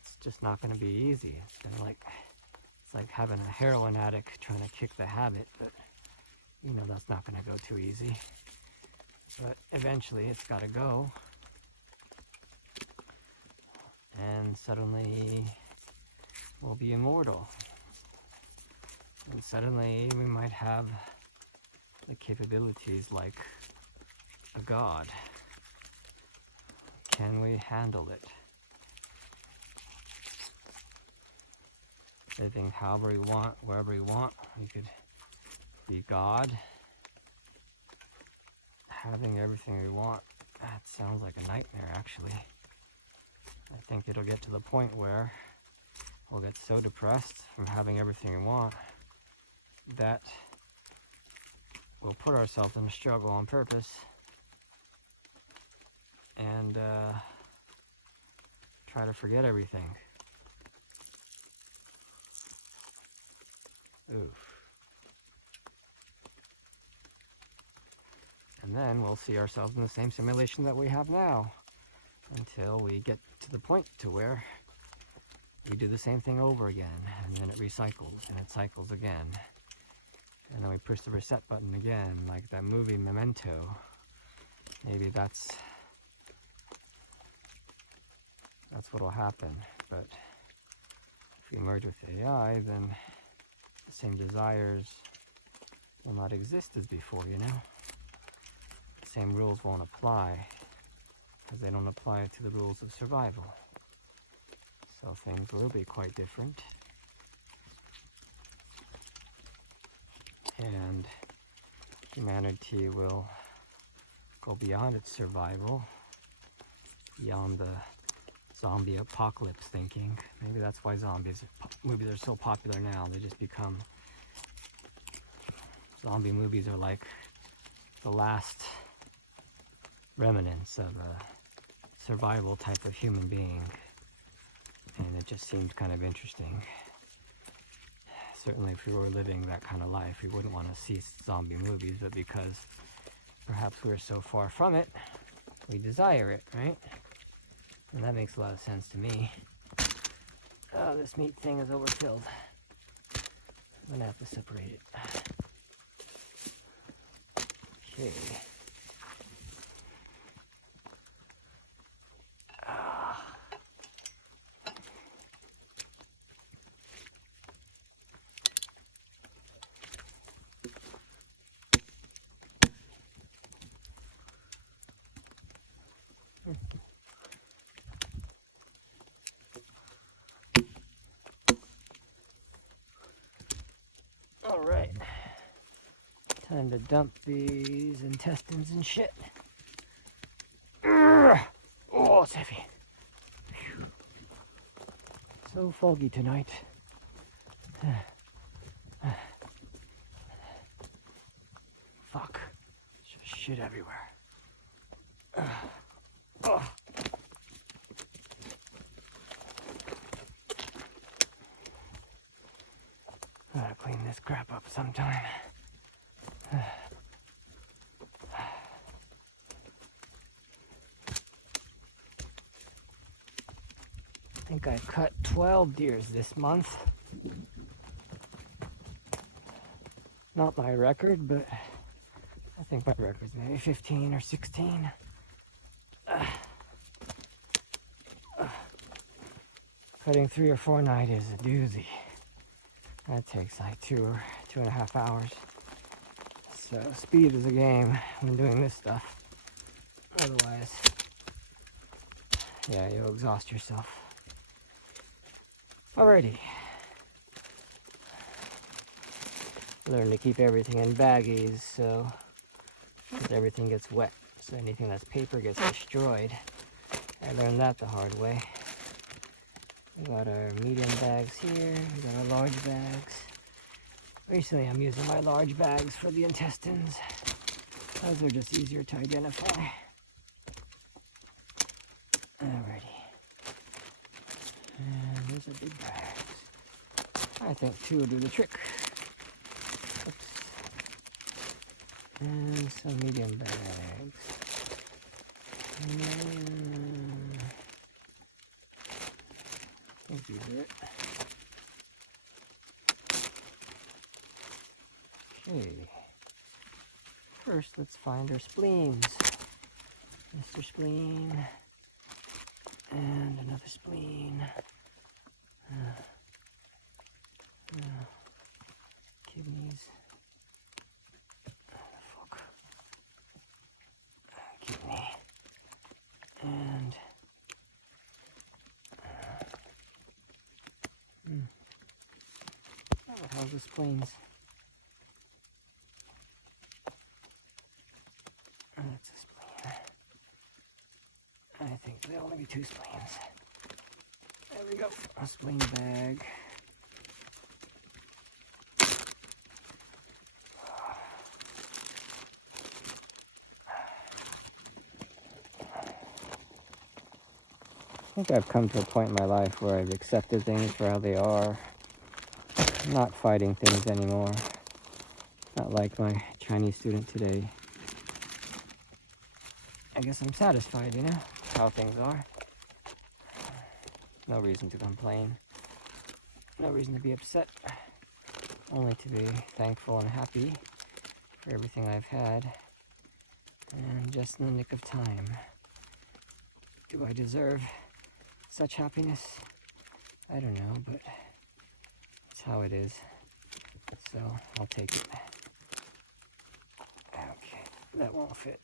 it's just not going to be easy. It's like having a heroin addict trying to kick the habit, but you know that's not going to go too easy. But eventually it's got to go, and suddenly we'll be immortal, and suddenly we might have the capabilities like a god. Can we handle it? Living however we want, wherever we want. We could be God, having everything we want. That sounds like a nightmare, actually. I think it'll get to the point where we'll get so depressed from having everything we want that we'll put ourselves in a struggle on purpose and try to forget everything. Oof. And then we'll see ourselves in the same simulation that we have now until we get to the point to where we do the same thing over again, and then it recycles and it cycles again. And then we push the reset button again, like that movie Memento. Maybe that's what'll happen. But if we merge with AI, then the same desires will not exist as before, you know? The same rules won't apply, because they don't apply to the rules of survival. So things will be quite different. And humanity will go beyond its survival, beyond the zombie apocalypse thinking. Maybe that's why movies are so popular now. They just become, zombie movies are like the last remnants of a survival type of human being. And it just seemed kind of interesting. Certainly if we were living that kind of life, we wouldn't want to see zombie movies, but because perhaps we're so far from it, we desire it, right? And that makes a lot of sense to me. Oh, this meat thing is overfilled. I'm gonna have to separate it. Okay. All right, time to dump these intestines and shit. Oh, it's heavy. Whew. So foggy tonight. Fuck, there's just shit everywhere. Oh. Gotta clean this crap up sometime. I think I cut 12 deers this month. Not my record, but I think my record's maybe 15 or 16. Cutting 3 or 4 night is a doozy. That takes like 2.5 hours. So speed is a game when doing this stuff. Otherwise, yeah, you'll exhaust yourself. Alrighty. Learn to keep everything in baggies so that everything gets wet. So anything that's paper gets destroyed. I learned that the hard way. We got our medium bags here, we got our large bags. Recently I'm using my large bags for the intestines. Those are just easier to identify. Alrighty. those are big bags. I think 2 will do the trick. Oops. And some medium bags. Thank you, it. Okay. First, let's find our spleens. Mr. Spleen. And another spleen. Kidneys. Fuck. Kidney. And how's the spleens? That's a spleen. I think there'll only be 2 spleens. There we go. A spleen bag. I think I've come to a point in my life where I've accepted things for how they are. I'm not fighting things anymore. Not like my Chinese student today. I guess I'm satisfied, you know, how things are. No reason to complain. No reason to be upset. Only to be thankful and happy for everything I've had. And just in the nick of time. Do I deserve such happiness? I don't know, but it's how it is. So I'll take it. Okay, that won't fit.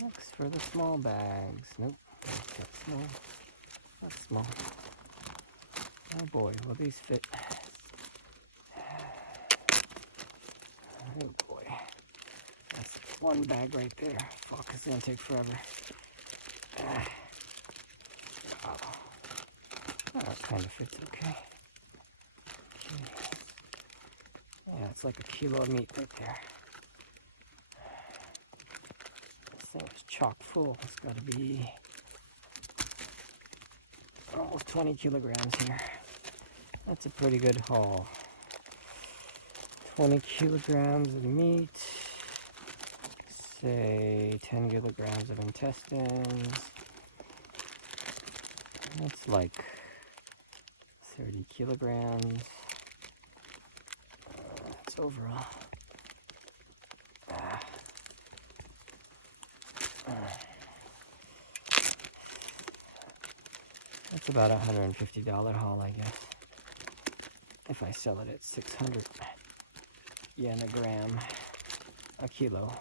Next for the small bags. Nope, that's small. That's small. Oh boy, will these fit? Oh boy. That's 1 bag right there. Fuck, it's gonna take forever. Oh, that kind of fits okay. Yeah, it's like a kilo of meat right there. This thing is chock full. It's gotta be almost 20 kilograms here. That's a pretty good haul. 20 kilograms of meat. Say 10 kilograms of intestines. That's like 30 kilograms. That's overall. That's about $150 haul, I guess. If I sell it at 600 yen a gram, a kilo.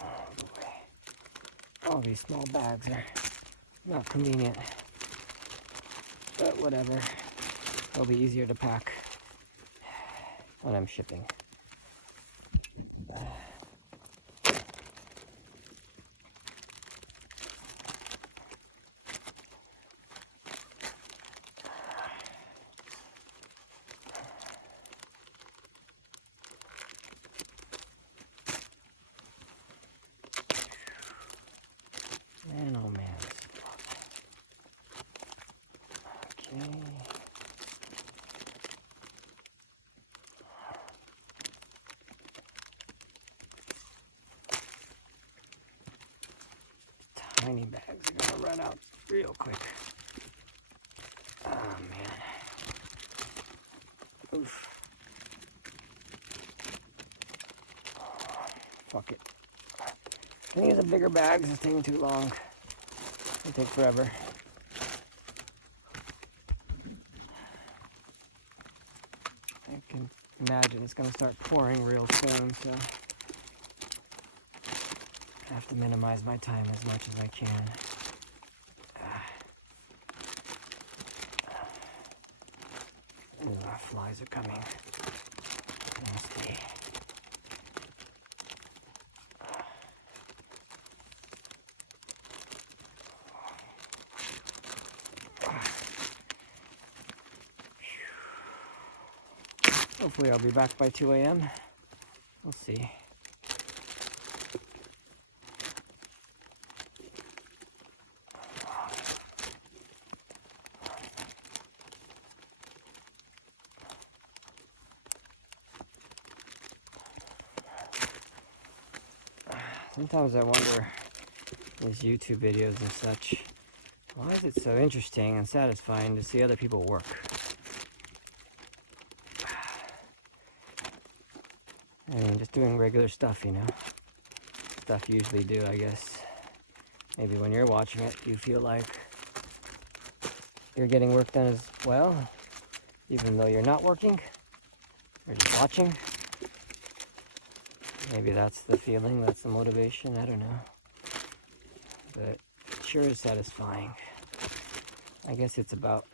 Oh boy. All these small bags are not convenient. But whatever. They'll be easier to pack when I'm shipping. Man, oh man. Okay. Tiny bags are gonna run out real quick. Oh man. Oof. Fuck it. I think it's a bigger bag. It's taking too long. It'll take forever. I can imagine it's gonna start pouring real soon, so I have to minimize my time as much as I can. Ooh, flies are coming. Nasty. Hopefully I'll be back by 2 a.m. We'll see. Sometimes I wonder, these YouTube videos and such, why is it so interesting and satisfying to see other people work? I mean, just doing regular stuff, you know? Stuff you usually do, I guess. Maybe when you're watching it, you feel like you're getting work done as well, even though you're not working, or just watching. Maybe that's the feeling, that's the motivation, I don't know. But it sure is satisfying. I guess it's about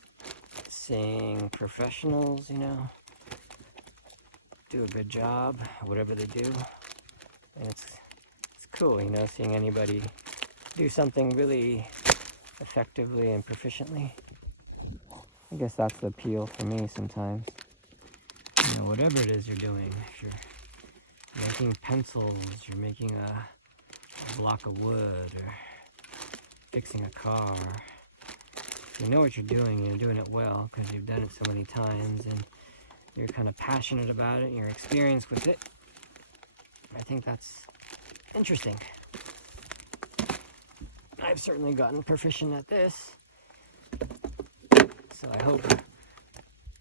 seeing professionals, you know, do a good job, whatever they do. And it's cool, you know, seeing anybody do something really effectively and proficiently. I guess that's the appeal for me sometimes. You know, whatever it is you're doing, if you're making pencils, you're making a block of wood, or fixing a car. You know what you're doing, and you're doing it well because you've done it so many times, and you're kind of passionate about it, and you're experienced with it. I think that's interesting. I've certainly gotten proficient at this, so I hope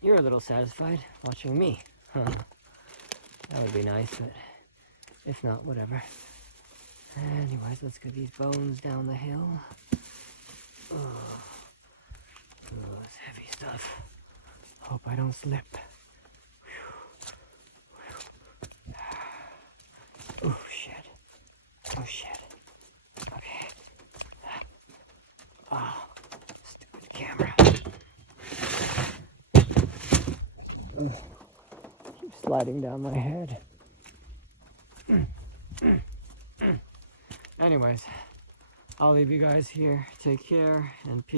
you're a little satisfied watching me. That would be nice, but if not, whatever. Anyways, let's get these bones down the hill. Oh, it's heavy stuff. Hope I don't slip. Oh, shit. Oh, shit. Okay. Oh, stupid camera. Keeps sliding down my head. Anyways, I'll leave you guys here. Take care and peace.